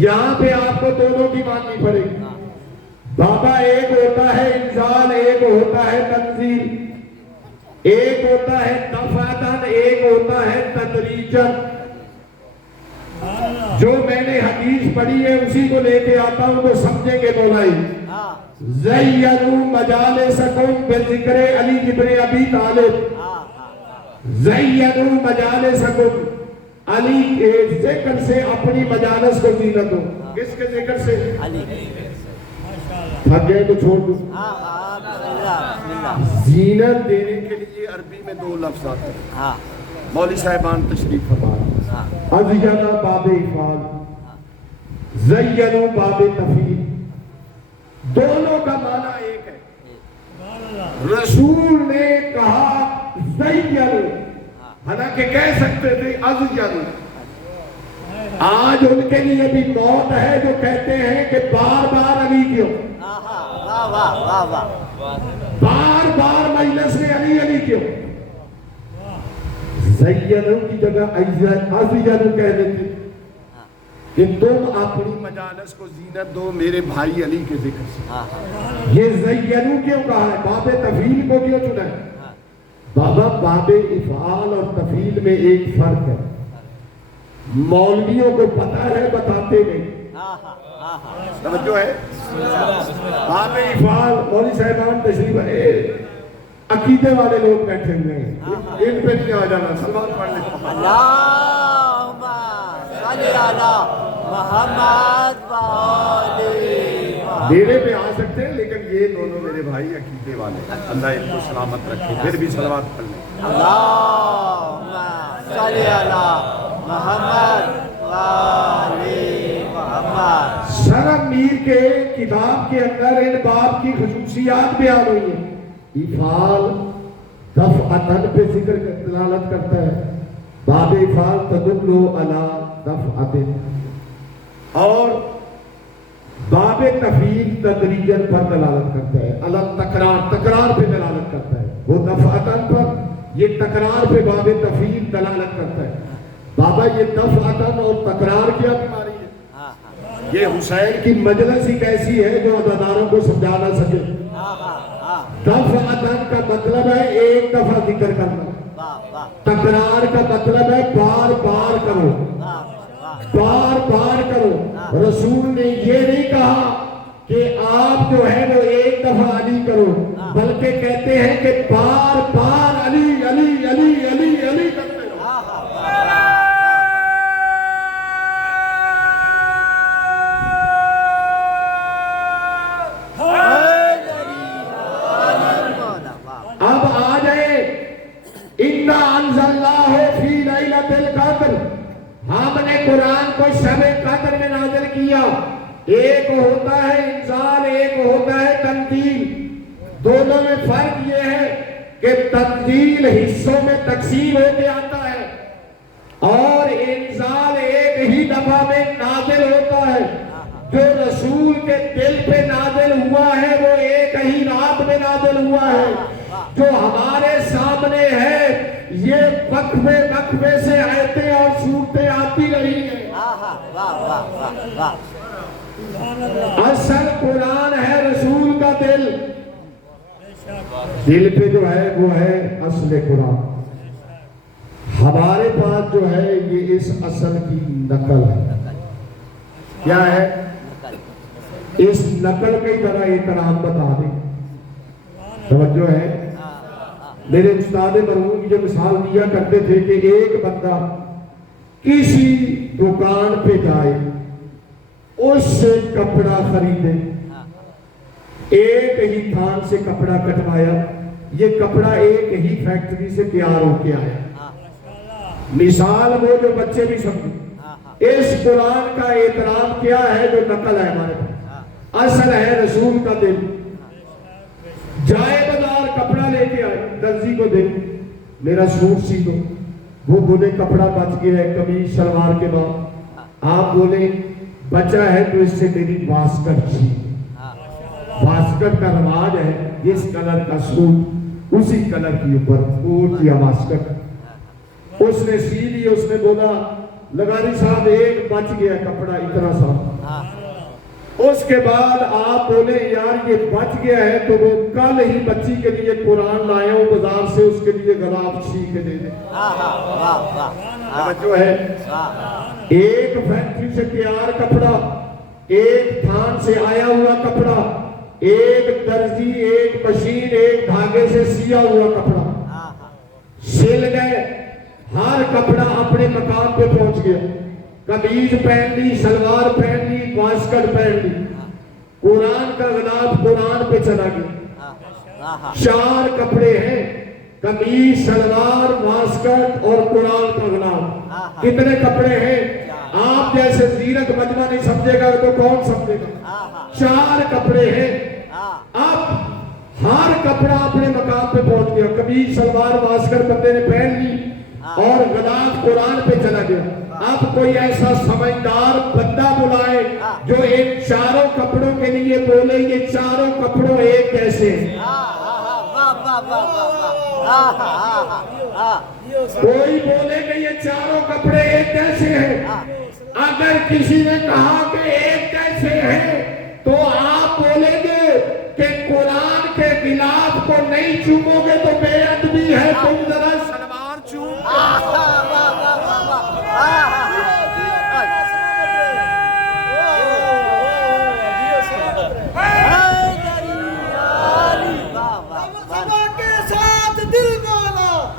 یہاں پہ آپ کو دونوں کی ماننی پڑے گی۔ بابا ایک ہوتا ہے انزال، ایک ہوتا ہے تنزیل، ایک ہوتا ہے دفعتاً، ایک ہوتا ہے تدریجاً۔ جو میں نے حدیث پڑھی ہے اسی کو لے کے آتا ہوں تو سمجھیں گے مولائی۔ زینوا مجالسکم بذکر علی ابن ابی طالب، زینوا مجالسکم، علی کے ذکر سے اپنی مجالس کو زینت دو۔ کس کے ذکر سے؟ علی۔ تھک گئے تو چھوڑ دو۔ زینت دینے کے لیے عربی میں 2 لفظ آتے ہیں، مولوی صاحبان تشریف فرما رہے ہیں۔ ازینہ باب افعال، زینوا باب تفعیل، دونوں کا معنی ایک ہے۔ رسول نے کہا زینوا، حالانکہ کہہ سکتے تھے ازینوا۔ آج ان کے لیے بھی موت ہے جو کہتے ہیں کہ بار بار علی کیوں، بار بار مجلس میں علی علی کیوں۔ زینوا کی جگہ ازینوا کہہ دیتے کہ تم اپنی مجالس کو زینت دو میرے بھائی علی کے ذکر سے۔ یہ زینوا کیوں کہا ہے؟ باب تفعیل کو کیوں چنا ہے؟ بابا باب افعال اور تفعیل میں ایک فرق ہے، مولویوں کو پتہ ہے بتاتے نہیں۔ توجہ ہے؟ باب افعال، مولوی صاحبان تشریف ہے، عقیدے والے لوگ بیٹھے ہوئے ہیں، ان پہ نہیں آ جانا، سلوات پڑھ لیں۔ اللہم صلی علی محمد و آل محمد۔ میرے پہ آ سکتے ہیں لیکن یہ دونوں میرے بھائی عقیدے والے ہیں، اللہ ان کو سلامت رکھے، پھر بھی سلوات پڑھ لیں۔ اللہم صلی علی محمد و آل محمد۔ شرم میر کے کتاب کے اندر ان باب کی خصوصیات بیان ہوئی ہیں۔ افعال دفعتن پہ ذکر دلالت کرتا ہے، باب افعال تدل علی دفعتن، اور باب تفعیل تدریجن پر دلالت کرتا ہے، علی تکرار پہ دلالت کرتا ہے۔ وہ دفعتن پر، یہ تکرار پہ باب تفعیل دلالت کرتا ہے۔ بابا یہ دفعتن اور تکرار کیا بیماری ہے؟ یہ حسین کی مجلس ہی کیسی ہے جو عزاداروں کو سمجھا نہ سکے۔ دفعتن کا مطلب ہے ایک دفعہ ذکر کرنا، تکرار کا مطلب ہے بار بار کرو، بار بار کرو۔ رسول نے یہ نہیں کہا کہ آپ جو ہے وہ ایک دفعہ علی کرو، بلکہ کہتے ہیں کہ بار بار علی علی علی علی علی کرتے رہو۔ اب آ جائے اِنَّا أَنزَلْنَاهُ فِي لَيْلَةِ الْقَدْرِ، ہم نے قرآن کو شب قدر میں نازل کیا۔ ایک ہوتا ہے انزال، ایک ہوتا ہے تنزیل، دونوں میں فرق یہ ہے کہ تنزیل حصوں میں تقسیم ہو کے آتا ہے اور انزال ایک ہی دفعہ میں نازل ہوتا ہے۔ جو رسول کے دل پہ نازل ہوا ہے وہ ایک ہی رات میں نازل ہوا ہے۔ جو ہمارے سامنے ہے یہ وقفے وقفے سے آیتیں اور صورتیں آتی رہی ہیں۔ اصل قرآن ہے رسول کا دل، دل پہ جو ہے وہ ہے اصل قرآن۔ ہمارے پاس جو ہے یہ اس اصل کی نقل ہے۔ کیا ہے؟ اس نقل کی طرح احترام بتا دیں، توجہ ہے۔ میرے استاد مرحوم یہ مثال دیا کرتے تھے کہ ایک بندہ کسی دکان پہ جائے، اس سے کپڑا خریدے، ایک ہی تھان سے کپڑا کٹوایا، یہ کپڑا ایک ہی فیکٹری سے تیار ہو کے آیا۔ مثال وہ جو بچے بھی سمجھے، اس قرآن کا احترام کیا ہے جو نقل ہے ہمارے پاس، اصل ہے رسول کا دل۔ جائے بازار کپڑا لے کے آئے، درزی کو دے میرا سوٹ سی دو، وہ بولے کپڑا بچ گیا ہے قمیض شلوار کے بعد، آپ بولے بچا ہے تو اس سے میری واسکٹ سی، واسکٹ کا رواج ہے، اس کلر کا سوٹ اسی کلر کی اوپر کوٹ یا واسکٹ، اس نے سی لی۔ اس نے بولا لگاری صاحب ایک بچ گیا کپڑا اتنا سا، اس کے بعد آپ بولے یار یہ بچ گیا ہے تو وہ کل ہی بچی کے لیے قرآن لائے ہوں بازار سے، اس کے لیے غلاف سی کے دے دیں۔ جو ہے ایک فیکٹری سے تیار کپڑا، ایک تھان سے آیا ہوا کپڑا، ایک درزی، ایک مشین، ایک دھاگے سے سیا ہوا کپڑا، سل گئے، ہر کپڑا اپنے مقام پہ پہنچ گیا، قمیض پہن لی، شلوار پہن لی، واسکٹ پہن لی، قرآن کا غلاف قرآن پہ چلا گیا۔ چار کپڑے ہیں، قمیض، شلوار، واسکٹ اور قرآن کا غلاف۔ کتنے کپڑے ہیں؟ آپ جیسے زیرت مجمع نہیں سمجھے گا تو کون سمجھے گا؟ چار کپڑے ہیں۔ اب ہر کپڑا اپنے مقام پہ پہنچ گیا، قمیض، شلوار، واسکٹ بندے نے پہن لی اور غلاف قرآن پہ چلا گیا۔ اب کوئی ایسا سمجھدار بندہ بلائے جو ان چاروں کپڑوں کے لیے بولے یہ چاروں کپڑوں ایک کیسے ہیں۔ کوئی بولے کہ یہ چاروں کپڑے ایک کیسے ہیں۔ اگر کسی نے کہا کہ ایک کیسے ہیں تو آپ بولیں گے کہ قرآن کے غلاف کو نہیں چومو گے تو بے ادبی ہے، تم ذرا شلوار چوم۔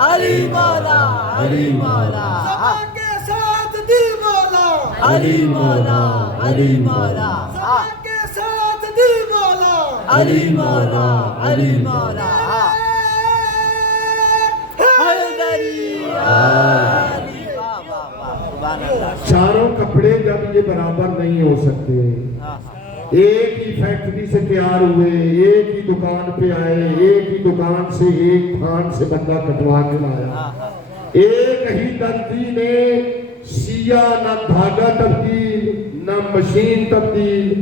علی مولا، علی مولا، سبا کے ساتھ دل مولا، علی مولا، علی مولا، سبا کے ساتھ دل مولا، علی مولا، علی مولا، چاروں کپڑے جب یہ برابر نہیں ہو سکتے، ایک ہی فیکٹری سے تیار ہوئے، ایک ہی دکان پہ آئے، ایک ہی دکان سے ایک تھان سے بندہ کٹوا کے لایا، ایک ہی درزی نے سیا، نہ دھاگا تبدیل، نہ مشین تبدیل،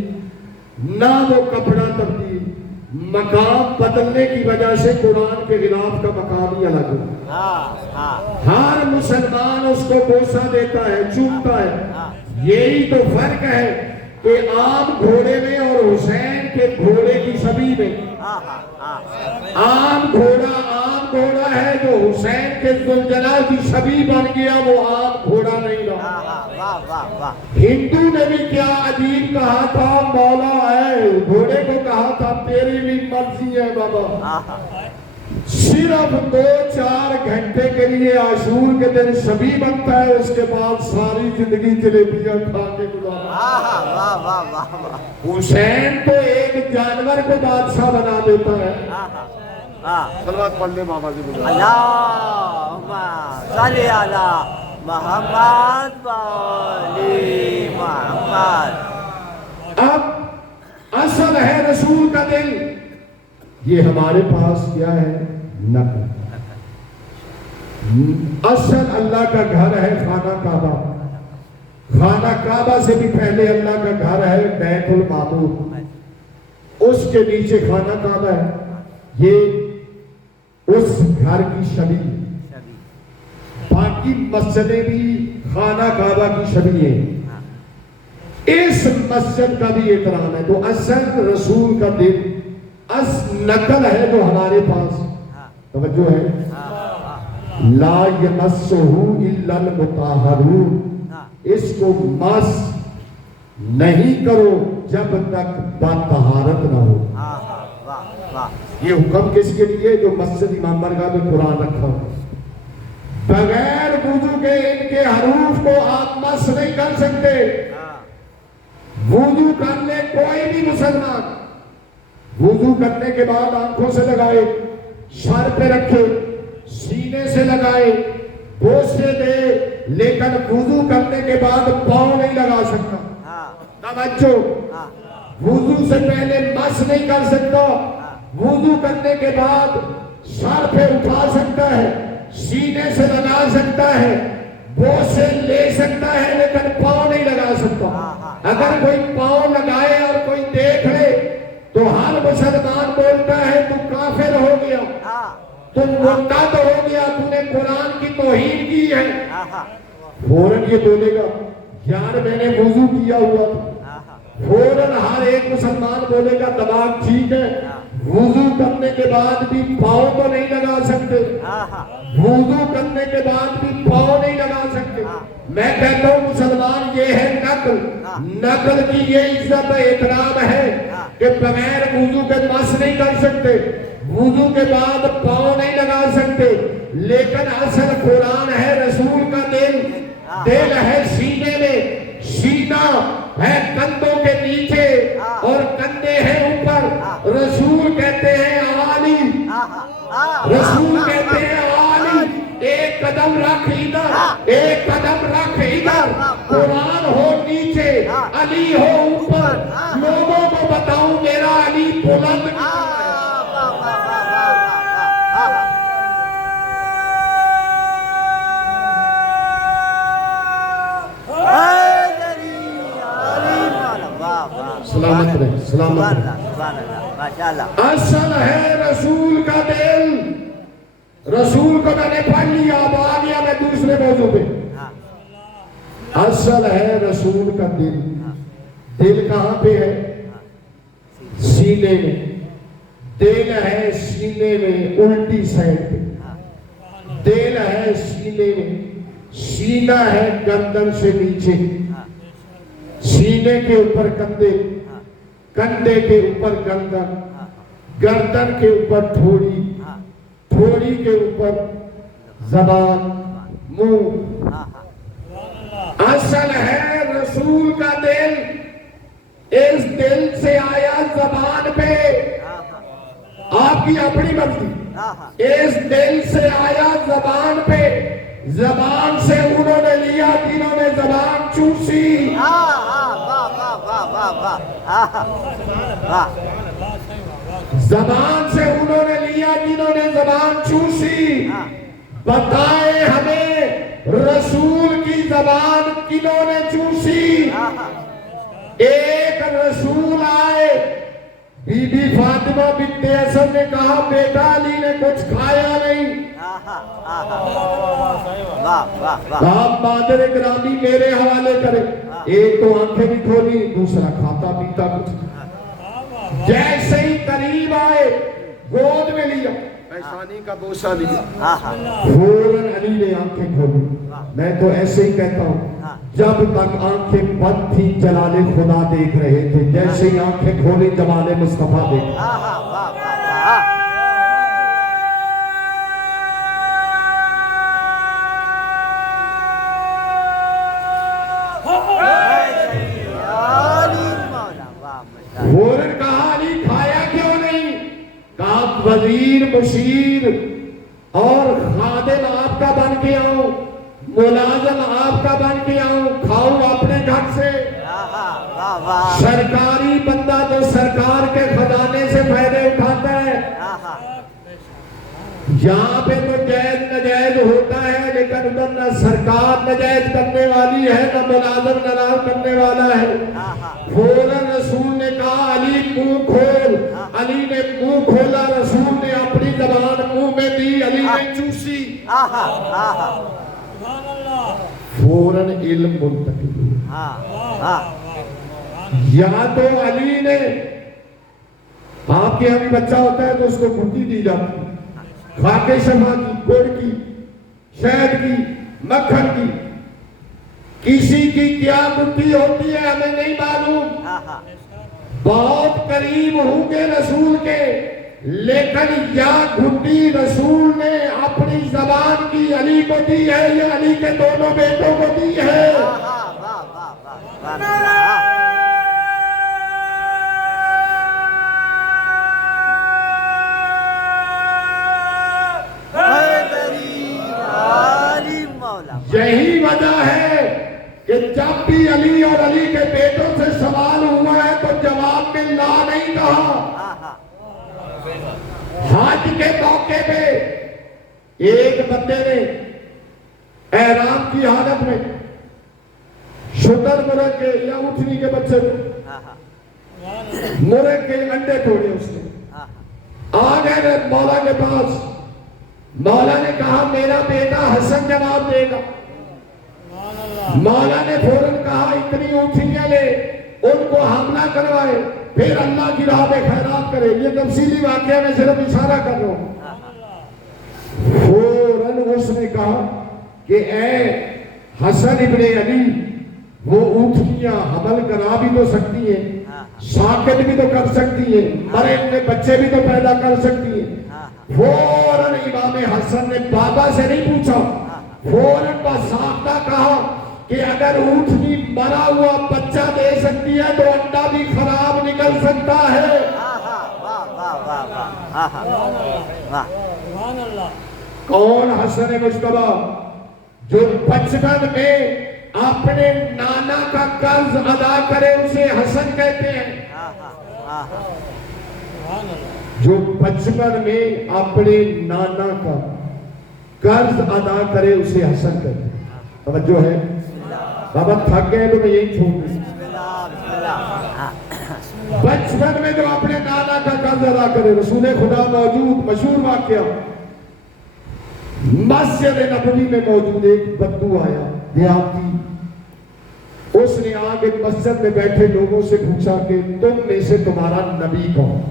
نہ وہ کپڑا تبدیل، مقام بدلنے کی وجہ سے قرآن کے غلاف کا مقام ہی الگ ہے۔ ہر مسلمان اس کو بوسہ دیتا ہے، چومتا ہے۔ یہی تو فرق ہے کہ عام گھوڑے میں اور حسین کے گھوڑے کی سبھی میں۔ عام گھوڑا ہے جو حسین کے ذوالجلال کی سبھی بن گیا، وہ عام گھوڑا نہیں رہا۔ واہ واہ ہندو نے بھی کیا عجیب کہا تھا، مولا ہے گھوڑے کو کہا تھا تیری بھی مرضی ہے بابا، صرف 2-4 گھنٹے کے لیے عاشور کے دن شبی بنتا ہے، اس کے بعد ساری زندگی جلیبیاں کھا کے گزارا۔ واہ واہ واہ واہ حسین تو ایک جانور کو بادشاہ بنا دیتا ہے۔ صلوات پڑھ لیں بابا جی بولے اللہم صلی علی محمد والی محمد۔ اب اصل ہے رسول کا دل، یہ ہمارے پاس کیا ہے؟ نقل۔ اصل اللہ کا گھر ہے خانہ کعبہ، خانہ کعبہ سے بھی پہلے اللہ کا گھر ہے بیت المعمور، اس کے نیچے خانہ کعبہ ہے، یہ اس گھر کی شبیہ ہے، باقی مسجدیں بھی خانہ کعبہ کی شبیہ ہیں، اس مسجد کا بھی احترام ہے۔ تو اصل رسول کا دل نقل ہے جو ہمارے پاس، توجہ ہے، لا یمسہ الا المطہرون، اس کو مس نہیں کرو جب تک بطہارت نہ ہو۔ یہ حکم کس کے لیے؟ جو مسجد امام برگاہ میں قرآن رکھا ہو، بغیر وضو کے ان کے حروف کو آپ مس نہیں کر سکتے۔ وضو کر لے کوئی بھی مسلمان، وضو کرنے کے بعد آنکھوں سے لگائے، سر پہ رکھے، سینے سے لگائے، بوسے دے، لیکن وضو کرنے کے بعد پاؤں نہیں لگا سکتا۔ توجہ، وضو سے پہلے مس نہیں کر سکتا، وضو کرنے کے بعد سر پہ اٹھا سکتا ہے، سینے سے لگا سکتا ہے، بوسے لے سکتا ہے، لیکن پاؤں نہیں لگا سکتا۔ اگر کوئی پاؤں لگائے اور کوئی دیکھ لے تو ہر مسلمان بولتا ہے تو کافر ہو گیا، تم مرتد ہو گیا، تم نے قرآن کی توہین کی ہے۔ فوراً یہ بولے گا یار میں نے وضو کیا ہوا تھا، فوراً ہر ایک مسلمان بولے گا دماغ ٹھیک ہے، وضو کرنے کے بعد بھی پاؤں تو نہیں لگا سکتے، وضو کرنے کے بعد بھی پاؤں نہیں لگا سکتے۔ میں کہتا ہوں مسلمان یہ ہے نقل، نقل کی یہ عزت احترام ہے کہ بغیر وضو کے مس نہیں کر سکتے، وضو کے بعد پاؤں نہیں لگا سکتے، لیکن اصل قرآن ہے رسول کا دل، دل ہے سینے میں، سینہ ہے کندھوں کے نیچے اور کندھے ہیں اوپر۔ رسول کہتے ہیں عالی، رسول کہتے ہیں عالی، ایک قدم رکھ ادھر، ایک قدم رکھ ادھر، قرآن ہو نیچے، علی ہو اوپر، لوگوں کو بتاؤں میرا علی بلند سلامت رہے، سلامت رہے۔ اصل ہے رسول کا دل، رسول کو میں نے پڑھ لیا، اب آ گیا میں دوسرے موضوع پہ۔ اصل ہے رسول کا دل، دل کہاں پہ ہے؟ سینے میں، دل ہے سینے میں الٹی سائڈ پہ، دل ہے سینے میں، سینہ ہے گردن سے نیچے، سینے کے اوپر کندھے، کندھے کے اوپر گردن، گردن کے اوپر تھوڑی، تھوڑی کے اوپر زبان، منہ۔ اصل ہے رسول کا دل، اس دل سے آیا زبان پہ، آپ کی اپنی مرضی، اس دل سے آیا زبان پہ، زبان سے انہوں نے لیا جنہوں نے زبان چوسی، زبان سے انہوں نے لیا جنہوں نے زبان چوسی۔ بتائیں ہمیں رسول کی زبان کنہوں نے چوسی؟ ایک رسول آئے، بی بی فاطمہ بنت اسد نے کہا بیٹا علی نے کچھ کھایا نہیں، کہا مادر گرامی میرے حوالے کرے، ایک تو آنکھیں بھی کھولی، دوسرا کھاتا پیتا کچھ۔ جیسے ہی قریب آئے گود میں لیا، پیشانی کا بوسہ لیا، فوراً علی نے آنکھیں کھولی۔ میں تو ایسے ہی کہتا ہوں جب تک آنکھیں بند تھی جلال خدا دیکھ رہے تھے، جیسے ہی آنکھیں کھولی جمال مصطفیٰ دیکھ رہے تھے۔ فوراً کہا علی کھایا کیوں نہیں؟ کہا وزیر مشیر اور خادم آپ کا بن کے آؤں، ملازم آپ کا بن کے آؤں، کھاؤں اپنے گھر سے۔ سرکاری بندہ جو سرکار کے خزانے سے فائدے اٹھاتا ہے، یہاں پہ تو جائز نجائز ہوتا ہے، لیکن ادھر نہ سرکار نجائز کرنے والی ہے نہ ملازم ناراض کرنے والا ہے۔ فوراً رسول نے کہا علی منہ کھول۔ علی نے منہ کھولا، رسول نے اپنی زبان منہ میں دی، علی نے چوسی۔ فوراً علم منتقل ہوا۔ یا تو علی نے، آپ کے یہاں بھی بچہ ہوتا ہے تو اس کو گھٹی دی جاتی، خاکے شفا کی، گڑ کی، شہد کی، مکھن کی، کسی کی کیا گٹی ہوتی ہے ہمیں نہیں معلوم، بہت قریب ہوں گے رسول کے، لیکن یا گھٹی رسول نے اپنی زبان کی علی کو دی ہے یا علی کے دونوں بیٹوں کو دی ہے؟ یہی وجہ ہے کہ جب بھی علی اور علی کے بیٹوں سے سوال ہوا ہے تو جواب میں لا نہیں کہا۔ حج کے موقع پہ ایک بندے نے احرام کی حالت میں شتر مرغ کے یا اٹھنی کے بچے مرغ کے انڈے توڑے، اس نے آ گئے مولا کے پاس، مولا نے کہا میرا بیٹا حسن جواب دے گا۔ مولا نے فوراً کہا اتنی اونٹنیاں لے، ان کو حملہ کروائے، پھر اللہ کی راہ میں خیرات کرے۔ یہ تفصیلی واقعہ میں صرف اشارہ کر رہا ہوں۔ فوراً اس نے کہا کہ اے حسن ابن علی، وہ اونٹنیاں حمل کرا بھی تو سکتی ہیں، ساکت بھی تو کر سکتی ہیں، مرے ہوئے بچے بھی تو پیدا کر سکتی ہیں۔ فوراً امام حسن نے بابا سے نہیں پوچھا، فوراً باضابطہ کہا کہ اگر اونٹنی مرا ہوا بچہ دے سکتی ہے تو انڈا بھی خراب نکل سکتا ہے۔ کون حسن مجتبیٰ؟ جو بچپن میں اپنے نانا کا قرض ادا کرے اسے حسن کہتے ہیں۔ جو بچپن میں اپنے نانا کا قرض ادا کرے اسے حسن کہتے ہیں۔ توجہ ہے؟ بابا تھک گئے تو میں یہی چھوڑ دوں۔ بچپن میں جو اپنے نانا کا قرض ادا کرے، رسول خدا موجود، مشہور واقعہ مسجد نبوی میں موجود ایک بدو آیا دیہاتی، اس نے آگے مسجد میں بیٹھے لوگوں سے پوچھا کہ تم میں سے تمہارا نبی کون؟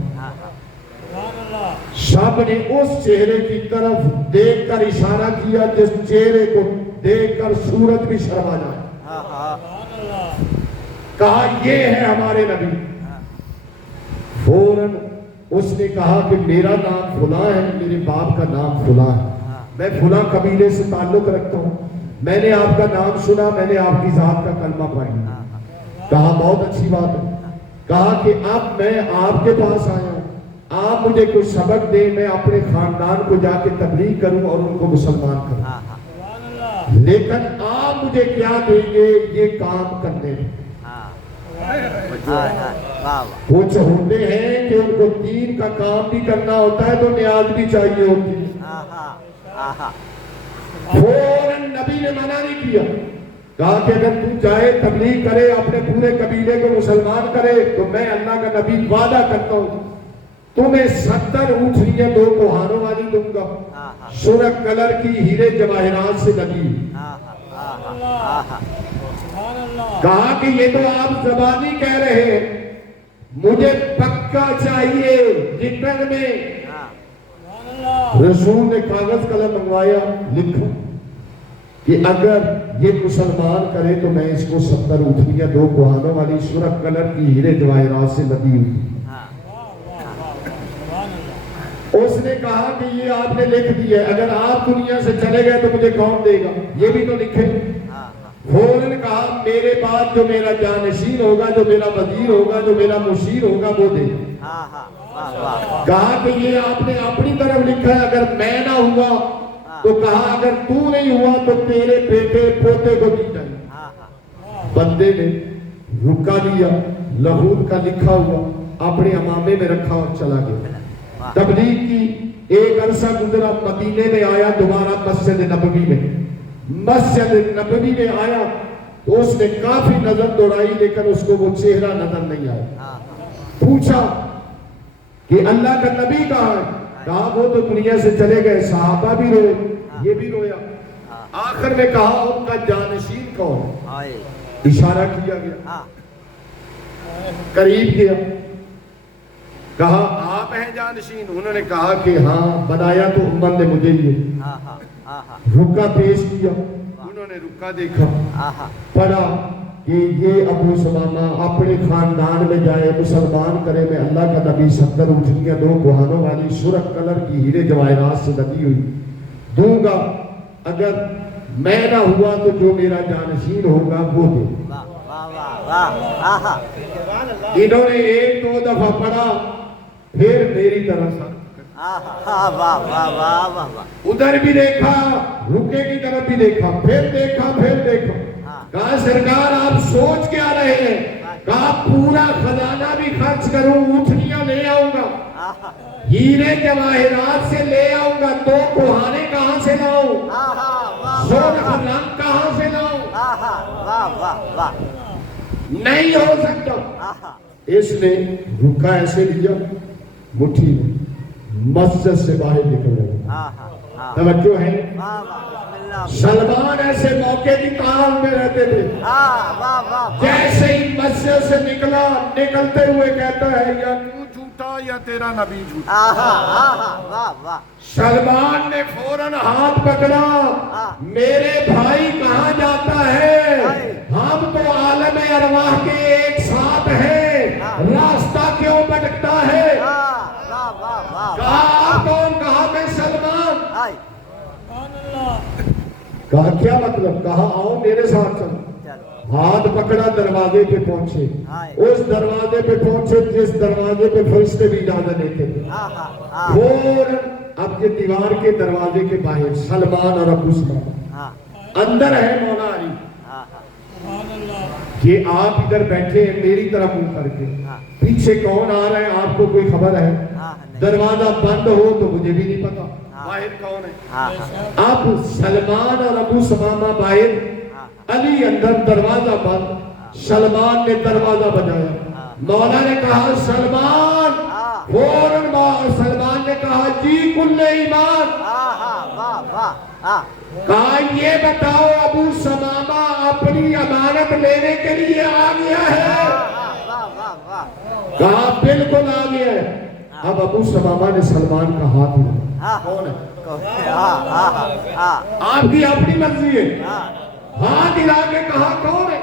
سب نے اس چہرے کی طرف دیکھ کر اشارہ کیا جس چہرے کو دیکھ کر صورت بھی شرما جائے۔ کہا یہ ہے ہمارے نبی۔ فوراً اس نے کہا کہ میرا نام فلاں ہے، میرے باپ کا نام فلاں ہے، میں فلاں قبیلے سے تعلق رکھتا ہوں، میں نے آپ کا نام سنا، میں نے آپ کی ذات کا کلمہ پڑھا۔ کہا بہت اچھی بات ہے۔ کہا کہ اب میں آپ کے پاس آیا ہوں، آپ مجھے کچھ سبق دیں، میں اپنے خاندان کو جا کے تبلیغ کروں اور ان کو مسلمان کروں، لیکن آپ مجھے کیا دیں گے یہ کام کرنے میں؟ کچھ ہوتے ہیں کہ ان کو دین کا کام بھی کرنا ہوتا ہے تو نیاز بھی چاہیے ہوتی ہے۔ فوراً نبی نے منع نہیں کیا، کہا کہ اگر تو جائے تبلیغ کرے اپنے پورے قبیلے کو مسلمان کرے تو میں اللہ کا نبی وعدہ کرتا ہوں تمہیں 70 اونٹنیاں 2 کوہانوں والی دوں گا، سرخ کلر کی، ہیرے جواہرات سے لگی۔ کہا کہ یہ تو آپ زبانی کہہ رہے ہیں، مجھے پکا چاہیے ریٹن میں۔ رسول نے کاغذ قلم منگوایا، لکھو کہ اگر یہ مسلمان کرے تو میں اس کو 70 اونٹنیاں 2 کوہانوں والی سرخ کلر کی ہیرے جواہرات سے لدی ہوئی تھی۔ اس نے کہا کہ یہ آپ نے لکھ دیا ہے، اگر آپ دنیا سے چلے گئے تو مجھے کون دے گا؟ یہ بھی تو لکھے۔ فوراً کہا میرے بعد جو میرا جانشین ہوگا، جو میرا وزیر ہوگا، جو میرا مشیر ہوگا وہ دے گا۔ کہا کہ یہ آپ نے اپنی طرف لکھا ہے، اگر میں نہ ہوا تو کہا اگر تو نہیں ہوا تو تیرے بیٹے پوتے کو دی جائے۔ بندے نے رکا دیا، لاہور کا لکھا ہوا اپنے امامے میں رکھا اور چلا گیا۔ تبلیغ کی ایک عرصہ گزرا، مدینے میں آیا، دوبارہ مسجد نبوی میں آیا تو اس نے کافی نظر دوڑائی لیکن اس کو وہ چہرہ نظر نہیں آیا۔ پوچھا کہ اللہ کا نبی کہاں ہے؟ کہا وہ تو دنیا سے چلے گئے۔ صحابہ بھی روئے، یہ بھی رویا۔ آخر میں کہا ان کا جانشین کون ہے؟ اشارہ کیا گیا، قریب گیا، کہا آپ ہیں جانشین؟ انہوں نے کہا کہ ہاں، بنایا تو امت نے مجھے یہ۔ رکا پیش کیا، انہوں نے رکا دیکھا، پڑھا کہ یہ ابو سمامہ اپنے خاندان میں جائے، مسلمان کرے، میں اللہ کا نبی 70 اونٹنیاں 2 کوہانوں والی سرخ کلر کی ہیرے جواہرات سے لدی ہوئی دوں گا، اگر میں نہ ہوا تو جو میرا جانشین ہوگا وہ دے۔ انہوں نے 1-2 دفعہ پڑھا، پھر میری طرف ادھر بھی دیکھا، رکے کی طرف بھی دیکھا، پھر دیکھا۔ کہا سرکار آپ سوچ کیا رہے ہیں؟ کہا پورا خزانہ بھی خرچ کروں، اونٹنیاں لے آؤں گا، ہیرے جواہرات سے لے آؤں گا، 2 کوہانے کہاں سے لاؤں، سرخ رنگ کہاں سے لاؤں؟ نہیں ہو سکتا۔ اس نے رکا ایسے لیا مٹھی میں، مسجد سے باہر نکل رہے۔ توجہ ہے؟ سلمان ایسے موقع کی کام میں رہتے تھے، جیسے ہی مسجد سے نکلا، نکلتے ہوئے کہتا ہے یا تو جھوٹا یا تیرا نبی جھوٹا۔ سلمان نے فوراً ہاتھ پکڑا، میرے بھائی کہاں جاتا ہے؟ ہم تو عالم ارواح کے ایک ساتھ ہیں، راستہ کیوں بھٹکتا ہے؟ کہا کون؟ کہا میں سلمان۔ کہا کیا مطلب؟ کہا آؤ میرے ساتھ چل۔ ہاتھ پکڑا، دروازے پہ پہنچے، اس دروازے پہ پہنچے جس دروازے پہ فرشتے بھی اجازت دیتے تھے۔ فوراً اب یہ دیوار کے دروازے کے باہر سلمان اور ابو سمامہ، اندر ہے مولا علی، کہ آپ ادھر بیٹھے ہیں میری طرف منہ کر کے، پیچھے کون آ رہا ہے آپ کو کوئی خبر ہے؟ دروازہ بند ہو تو مجھے بھی نہیں پتا باہر کون ہے۔ اب سلمان اور ابو سمامہ باہر، علی اندر، دروازہ بند۔ سلمان نے دروازہ بجایا، مولا نے کہا سلمان، فوراً سلمان نے کہا جی کل ایمان۔ کہا یہ بتاؤ ابو سمامہ اپنی امانت لینے کے لیے آ گیا ہے؟ کہا بالکل آ گیا ہے۔ اب ابو سمامہ نے سلمان کا ہاتھ لیا، کون ہے؟ آپ کی اپنی مرضی ہے، ہاتھ ہلا کے کہا کون ہے؟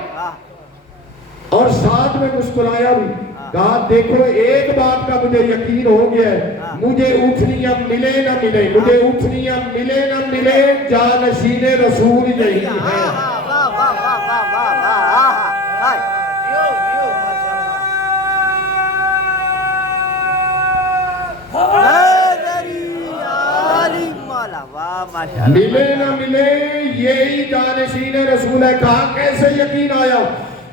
اور ساتھ میں مسکرایا بھی، کہا دیکھو ایک بات کا مجھے یقین ہو گیا ہے، مجھے اونٹنیاں ملے نہ ملے، مجھے اونٹنیاں ملے نہ ملے، جانشین رسول یہی ہے۔ ملے نہ ملے یہی جانشین رسول ہے۔ کہا کیسے یقین آیا؟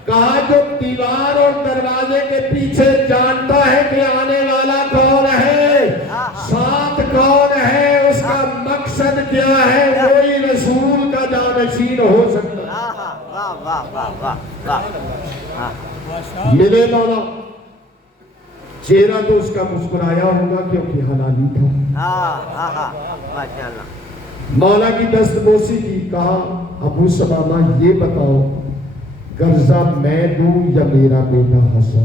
کہا جو دیوار اور دروازے کے پیچھے جانتا ہے کہ آنے والا کون ہے، ساتھ کون ہے، اس کا مقصد کیا ہے، وہی رسول کا جانشین ہو سکتا ہے۔ ملے مولا، چہرہ تو اس کا مسکرایا ہوگا کیونکہ حلالی تھا۔ مولا کی دستبوسی کی، کہا ابو سمامہ یہ بتاؤ قرضہ میں دوں یا میرا بیٹا حسن؟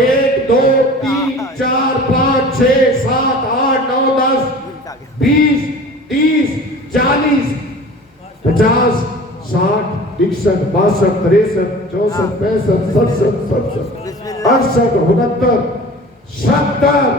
1 2 3 4 5 6 7 8 9 10 20 30 40 50 60 61 62 63 64 65 67 68 69 70।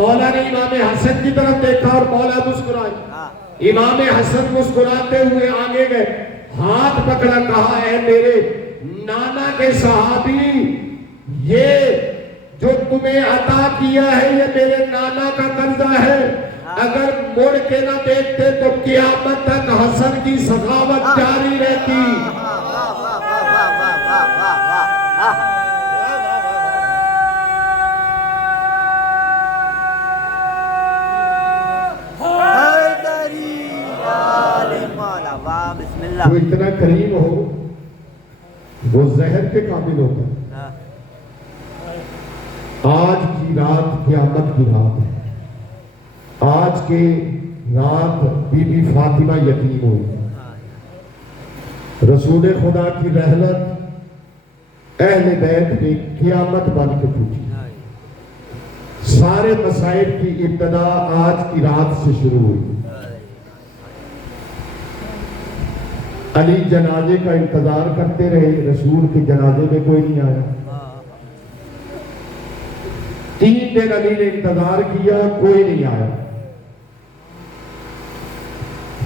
مولا نے امام حسن کی طرف دیکھا اور مولا مسکرائے۔ امام حسن مسکراتے ہوئے آگے گئے، ہاتھ پکڑا، کہا اے میرے نانا کے صحابی، یہ جو تمہیں عطا کیا ہے یہ میرے نانا کا قرضہ ہے، اگر مڑ کے نہ دیکھتے تو قیامت تک حسن کی سخاوت جاری رہتی۔ جو اتنا کریم ہو وہ زہر کے قابل ہوتا ہے۔ آج کی رات قیامت کی رات ہے۔ آج کے رات بی بی فاطمہ یتیم ہوئی، رسول خدا کی رحلت اہل بیت نے قیامت بن کے پوچھی۔ سارے مسائل کی ابتدا آج کی رات سے شروع ہوئی۔ علی جنازے کا انتظار کرتے رہے، رسول کے جنازے میں کوئی نہیں آیا۔ 3 دن علی نے انتظار کیا، کوئی نہیں آیا۔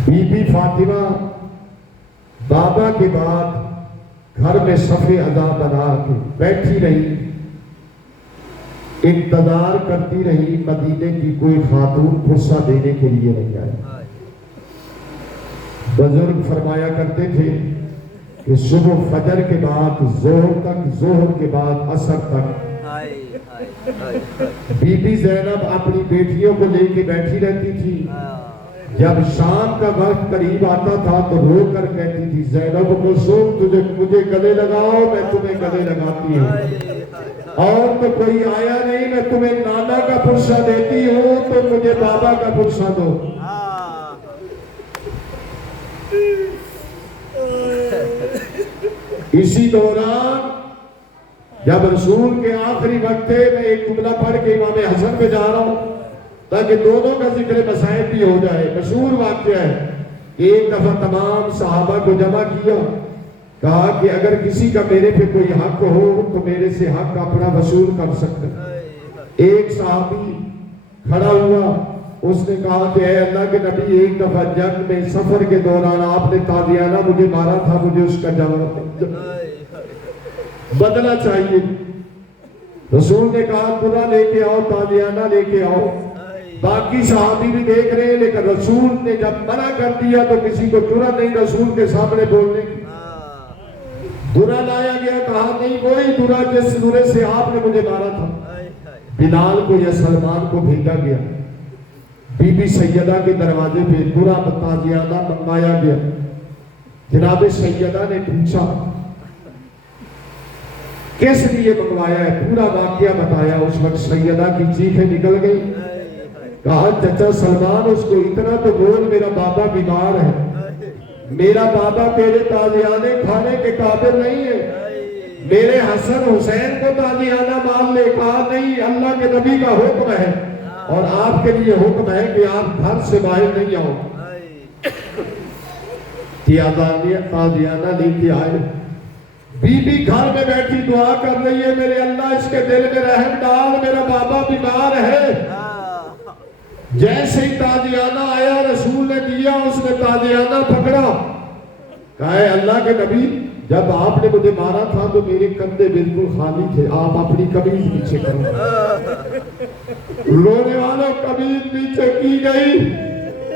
بی بی فاطمہ بابا کے بعد گھر میں صفِ ادا بنا کے بیٹھی رہی، انتظار کرتی رہی، مدینے کی کوئی خاتون غصہ دینے کے لیے نہیں آئی۔ بزرگ فرمایا کرتے تھے کہ صبح فجر کے بعد ظہر تک، ظہر کے بعد عصر تک بی بی زینب اپنی بیٹیوں کو لے کے بیٹھی رہتی تھی۔ جب شام کا وقت قریب آتا تھا تو رو کر کہتی تھی زینب کلثوم مجھے گلے لگاؤ، میں تمہیں گلے لگاتی ہوں، اور تو کوئی آیا نہیں، میں تمہیں نانا کا پرسہ دیتی ہوں تو مجھے بابا کا پرسہ دو۔ اسی دوران جب رسول کے آخری وقت تھے، میں ایک جملہ پڑھ کے امام حسن پہ جا رہا ہوں تاکہ دونوں کا ذکر مسائل بھی ہو جائے۔ مشہور واقعہ ہے، ایک دفعہ تمام صحابہ کو جمع کیا، کہا کہ اگر کسی کا میرے پہ کوئی حق ہو تو میرے سے حق اپنا وصول کر سکتے۔ ایک صحابی کھڑا ہوا، اس نے کہا کہ اے اللہ کے نبی، ایک دفعہ جنگ میں سفر کے دوران آپ نے تازیانہ مجھے مارا تھا، مجھے اس کا جواب بدلہ چاہیے۔ رسول نے کہا برا لے کے آؤ، تازیانہ لے کے آؤ۔ باقی صحابی بھی دیکھ رہے ہیں، لیکن رسول نے جب منع کر دیا تو کسی کو جرأت نہیں رسول کے سامنے بولنے کی۔ درا لایا گیا، کہا نہیں وہی درا جس درے سے آپ نے مجھے مارا تھا۔ بلال کو یا سلمان کو بھیجا گیا، بی بی سیدہ کے دروازے پہ درا تازیانہ منگوایا گیا۔ جناب سیدہ نے پوچھا کس لیے منگوایا ہے، پورا واقعہ بتایا۔ اس وقت سیدہ کی چیخیں نکل گئی، کہا چچا سلمان اس کو اتنا تو بول، میرا بابا بیمار ہے، میرا بابا تیرے تازیانے کھانے کے قابل نہیں ہے، میرے حسن حسین کو تازیانہ مان لے۔ کہا نہیں، اللہ کے نبی کا حکم ہے اور آپ کے لیے حکم ہے کہ آپ گھر سے باہر نہیں آؤ۔ تازیانہ لے کے آئے، بی بی گھر میں بیٹھی دعا کر رہی ہے، میرے اللہ اس کے دل میں رحم ڈال، میرا بابا بیمار ہے۔ جیسے ہی تازیانہ آیا، رسول نے دیا، اس نے تازیانہ پکڑا، کہا اے اللہ کے نبی، جب آپ نے مجھے مارا تھا تو میرے کندھے بالکل خالی تھے، آپ اپنی قمیض پیچھے کرو۔ رونے والوں قمیض پیچھے کی گئی،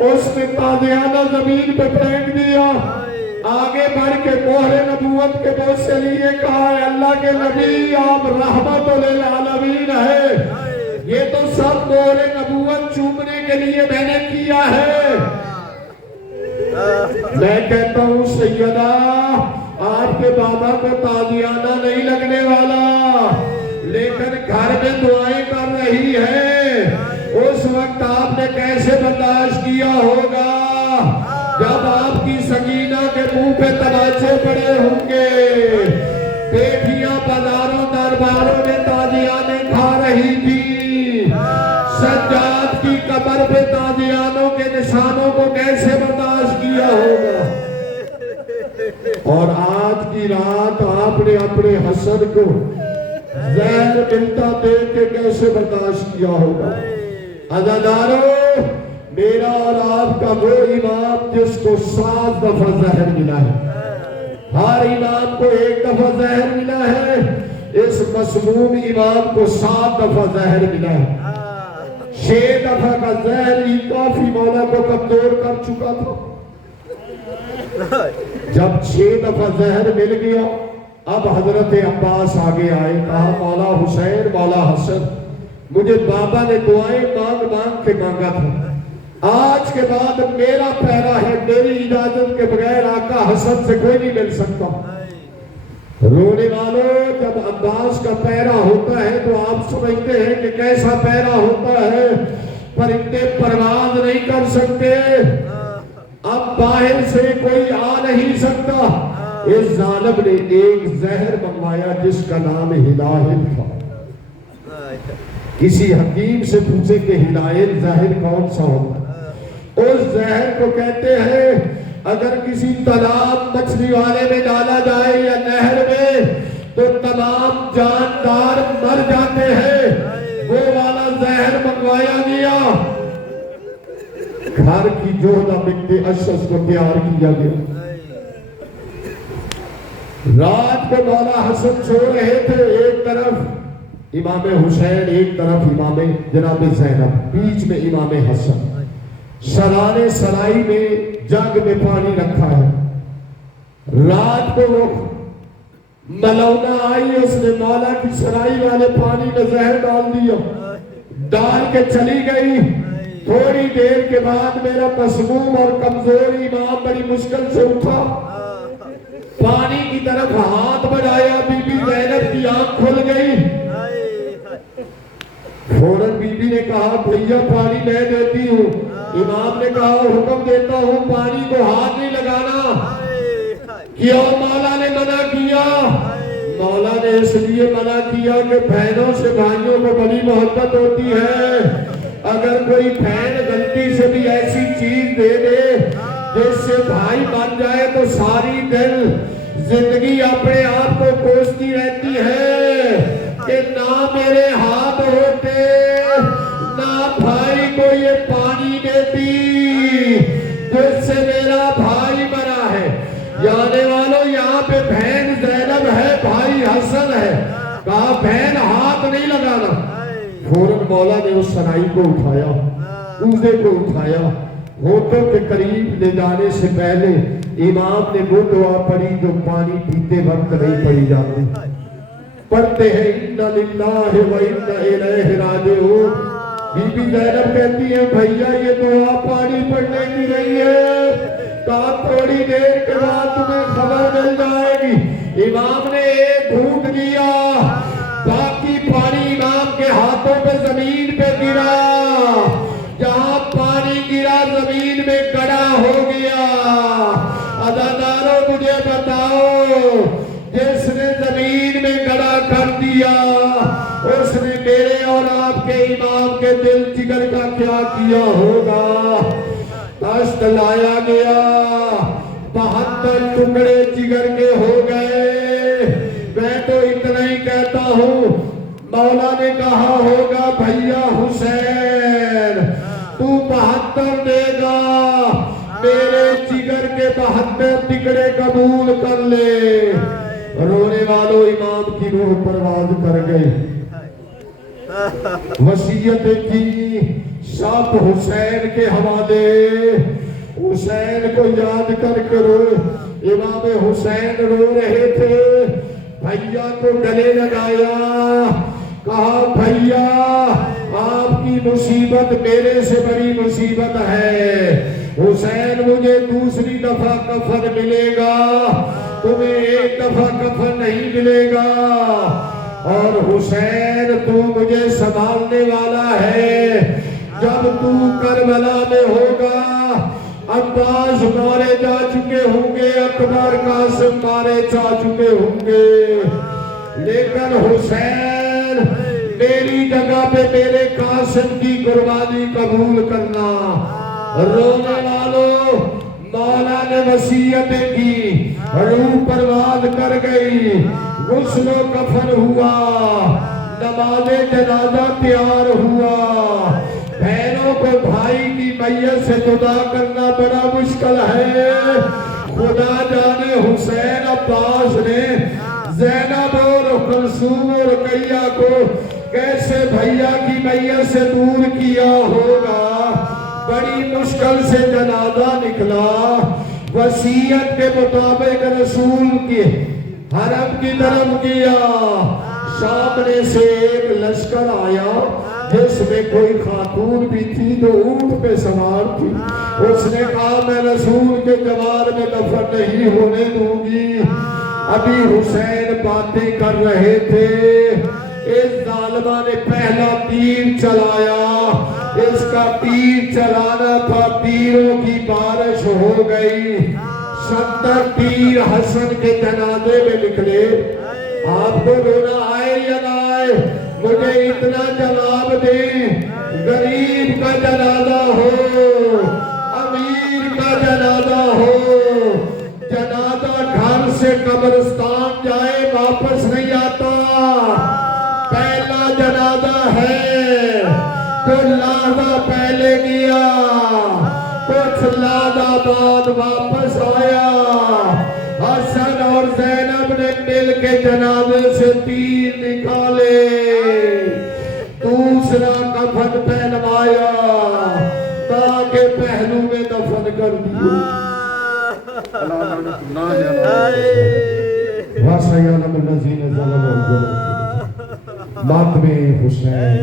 اس نے تازیانہ زمین پہ پھینک دیا، آگے بڑھ کے مہر نبوت کے بوجھ سے لیے، کہا اے اللہ کے نبی آپ رحمت للعالمین ہے، یہ تو سب مہر نبوت چومنے کے لیے میں نے کیا ہے۔ میں کہتا ہوں سیدہ، آپ کے بابا کو تازیانہ نہیں لگنے والا، لیکن گھر میں دعائیں کر رہی ہے۔ اس وقت آپ نے کیسے برداشت کیا ہوگا جب آپ کی سکینہ کے منہ پہ تماچے پڑے ہوں گے۔ بیٹیاں بازاروں درباروں میں تازیانے کھا رہی تھی، سجاد کی قبر پہ تازیانوں کے نشانوں کو کیسے برداشت کیا ہوگا۔ اور آج کی رات آپ نے اپنے حسن کو زہر ملتا دیکھ کے کیسے برداشت کیا ہوگا۔ عزاداروں، میرا اور آپ کا وہ امام جس کو 7 دفعہ زہر ملا ہے، ہر امام کو 1 دفعہ زہر ملا ہے، اس مسموم امام کو 7 دفعہ زہر ملا ہے۔ 6 دفعہ کا زہر ہی کافی مولا کو کمزور کر چکا تھا۔ جب 6 دفعہ زہر مل گیا، اب حضرت عباس آگے آئے، کہا مولا حسین، مولا حسن، مجھے بابا نے دعائیں مانگ مانگ کے مانگا تھا، آج کے بعد میرا پیرا ہے، میری اجازت کے بغیر آقا حسن سے کوئی نہیں مل سکتا۔ رونے والوں، جب عباس کا پیرا ہوتا ہے تو آپ سمجھتے ہیں کہ کیسا پیرا ہوتا ہے، پرندے پرواز نہیں کر سکتے، اب باہر سے کوئی آ نہیں سکتا۔ اس ظالم نے ایک زہر منگوایا جس کا نام ہلائل تھا۔ کسی حکیم سے پوچھے کہ ہلائل زہر کون سا ہوتا ہے؟ اس زہر کو کہتے ہیں اگر کسی تالاب مچھلی والے میں ڈالا جائے یا نہر میں تو تمام جاندار مر جاتے ہیں، وہ والا زہر منگوایا گیا۔ گھر کی جوہدہ بنت اشعث کو تیار کیا گیا۔ رات کو مولا حسن سو رہے تھے، ایک طرف امام حسین، ایک طرف امام جناب زینب، بیچ میں امام حسن۔ سرانے سرائی میں جگ میں پانی رکھا ہے۔ رات کو وہ ملونہ آئی، اس نے مولا کی سرائی والے پانی میں زہر ڈال دیا، ڈال کے چلی گئی۔ تھوڑی دیر کے بعد میرا مسموم اور کمزور امام بڑی مشکل سے اٹھا، پانی کی طرف ہاتھ بڑھایا، بی بی زینب کی آنکھ کھل گئی۔ فوراً بی بی نے کہا بھیا پانی میں دیتی ہوں۔ امام نے کہا حکم دیتا ہوں پانی کو ہاتھ نہیں لگانا۔ کیوں مولا نے منع کیا؟ مولا نے اس لیے منع کیا کہ بہنوں سے بھائیوں کو بڑی محبت ہوتی ہے، اگر کوئی بہن غلطی سے بھی ایسی چیز دے دے جس سے بھائی بن جائے تو ساری دل زندگی اپنے آپ کو کوستی رہتی ہے کہ نہ میرے ہاتھ ہوتے، نہ بھائی کو یہ پانی دیتی جس سے میرا بھائی بنا ہے۔ جانے والوں، یہاں پہ بہن زینب ہے، بھائی حسن ہے، کہا بہن ہاتھ نہیں لگانا۔ فوراً مولا نے اس سرائی کو اٹھایا، کوزے کو اٹھایا، ہونٹوں کے قریب لے جانے سے پہلے امام نے وہ دعا پڑھی جو پانی پیتے وقت نہیں پڑھی جاتی۔ پڑھتے ہیں اِنَّ لِلَّهِ وَإِنَّ إِلَيْهِ رَاجِعُونَ۔ بی بی زینب کہتی ہے بھیا یہ دعا پانی پڑھنے کی نہیں ہے، کہا تھوڑی دیر کے بعد تمہیں خبر مل جائے گی۔ امام نے ایک گھونٹ دیا، باقی پانی امام کے ہاتھوں پہ زمین پہ گرا، جہاں پانی گرا زمین میں گڑا ہو گیا۔ عزاداروں مجھے بتاؤ، جس نے زمین میں گڑا کر دیا اس نے میرے اور آپ کے امام کے دل جگر کا کیا کیا ہوگا؟ دست لایا گیا، 72 ٹکڑے جگر کے ہو گئے۔ میں تو اتنا ہی کہتا ہوں، مولا نے کہا ہوگا بھیا حسین تو 72 دے گا، میرے جگر کے 72 ٹکڑے قبول کر لے۔ رونے والوں، امام کی روح پرواز کر گئی۔ وصیت کی سب حسین کے حوالے، حسین کو یاد کر کے روئے۔ امام حسین رو رہے تھے، بھیا کو گلے لگایا، کہا بھیا آپ کی مصیبت میرے سے بڑی مصیبت ہے، حسین مجھے دوسری دفعہ کفن ملے گا، تمہیں ایک دفعہ کفن نہیں ملے گا، اور حسین تو مجھے سنبھالنے والا ہے، جب تو کربلا میں ہوگا عباس مارے جا چکے ہوں گے، اکبر قاسم مارے جا چکے ہوں گے، لیکن حسین میری جگہ پہ میرے قاسم کی قربانی قبول کرنا۔ رونے والوں، مولا نے وصیتیں کی، روح پرواز کر گئی، غسل و کفن ہوا، نماز جنازہ تیار ہوا، بہنوں کو بھائی کی میت سے جدا کرنا بڑا مشکل ہے. خدا جانے حسین عباس نے زینب اور کلثوم اور رقیہ کو کیسے بھیا کی میت سے دور کیا ہوگا. بڑی مشکل سے جنازہ نکلا. وصیت کے مطابق رسول کے حرم کی طرف گیا. سامنے سے ایک لشکر آیا جس میں کوئی خاتون بھی تھی جو اونٹ پہ سوار تھی. اس نے کہا میں رسول کے جوار میں دفن نہیں ہونے دوں گی. ابھی حسین باتیں کر رہے تھے. اس ظالمہ نے پہلا تیر چلایا. اس کا تیر چلانا تھا. تیروں کی بارش ہو گئی. 70 تیر حسن کے جنازے میں نکلے. آپ کو رونا آئے یا نہ آئے مجھے اتنا جواب دیں. غریب کا جنازہ ہو, امیر کا جنازہ ہو, جنازہ گھر سے قبرستان جائے واپس نہیں آتا. پہلا جنازہ ہے تو لحظہ پہلے گیا, کچھ لحظہ بعد واپس آیا. حسن اور زینب نے مل کے جنازے سے تیر نکالے. دوسرا کفن پہنوایا تاکہ پہلو میں دفن کر دیا. وَسَيَعْلَمُ الَّذِينَ ظَلَمُوا ماتم حسین.